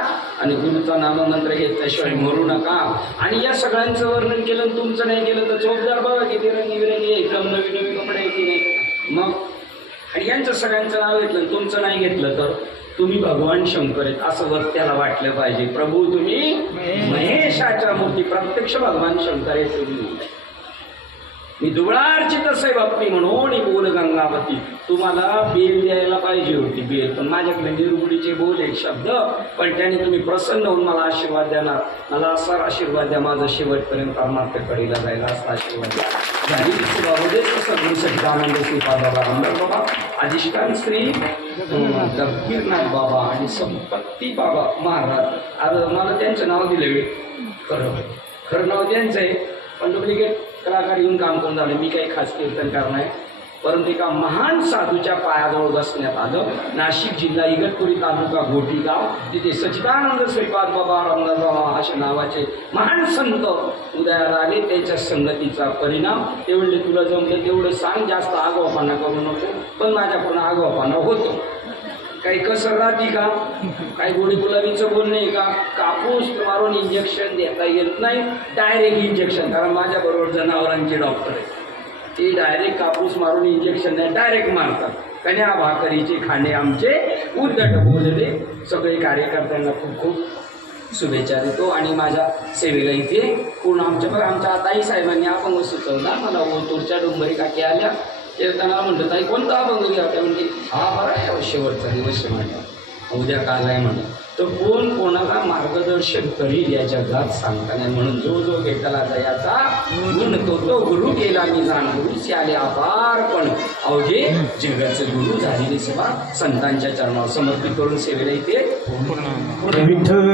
आणि गुरुचा नाममंत्र घेतल्याशिवाय मरू नका. आणि या सगळ्यांचं वर्णन केलं तुमचं नाही केलं तर चौकदार बघा किती रंगीबिरंगी एकदम नवीन नवीन कपडे येते नाही मग. आणि यांचं सगळ्यांचं नाव घेतलं तुमचं नाही घेतलं तर तुम्ही भगवान शंकर आहेत असं वक्त्याला वाटलं पाहिजे. प्रभू तुम्ही महेशाच्या मूर्ती प्रत्यक्ष भगवान शंकर आहे तुम्ही. मी दुबळार्चित असे भक्ती म्हणून बोल गंगावती. तुम्हाला बेल द्यायला पाहिजे होती बेल पण माझ्याकडे निरुगुडीचे बोल एक शब्द. पण त्याने तुम्ही प्रसन्न होऊन मला आशीर्वाद देणार. मला असा आशीर्वाद द्या माझं शेवटपर्यंत परमार्थकडीला जायला असा आशीर्वाद द्या. सद्गुरुसच्चिदानंद श्रीपाद बाबा रामदास बाबा अधिष्ठान श्री गंभीरनाथ बाबा आणि संपत्ती बाबा महाराज. आज मला त्यांचं नाव दिलं खरं नाव त्यांचं आहे पण डुप्लिकेट कलाकार येऊन काम करून झाले. मी काही खास कीर्तन करणार आहे परंतु एका महान साधूच्या पायाजवळ बसण्यात आलं. नाशिक जिल्हा इगतपुरी तालुका घोटी गाव तिथे सच्चिदानंद श्रीपाद बाबा रामदास बाबा अशा नावाचे महान संत उदयाला आले. त्यांच्या संगतीचा परिणाम ते म्हणले तुला जमलं तेवढं सांग जास्त आगाऊपणा करू नको. पण माझ्याकडून आगाऊपणा होतो काही कसर राहती का काही गोडी गुलाबीचं बोलणं आहे का? कापूस मारून इंजेक्शन देता येत नाही, डायरेक्ट इंजेक्शन. कारण माझ्या बरोबर जनावरांचे डॉक्टर आहेत, ते डायरेक्ट कापूस मारून इंजेक्शन नाही, डायरेक्ट मारतात. कन्या भाकरीचे खाणे आमचे उद्धट बोलले. सगळे कार्यकर्त्यांना खूप खूप शुभेच्छा देतो. आणि माझ्या सेवेला इथे पूर्ण आमच्या ताई साहेबांनी अभंग सुचवला. मला ओतूरच्या डोंबरी काकी आल्या, येताना म्हणलं ताई कोणता अभंग घ्या? त्या म्हणजे हा बरा आहे शेवटचा दिवस म्हणला, उद्या काल आहे म्हणलं. तर कोण कोणाला मार्गदर्शन करील या जगात सांगता नाही. म्हणून जो जो घेतला दयाचा गुण तो गुरु केला मी जाण. गुरुचे आले अपार पण अवघे जगाचे गुरु झालेली सेवा संतांच्या चरणावर समर्पित करून सेवेला इथे विठ्ठल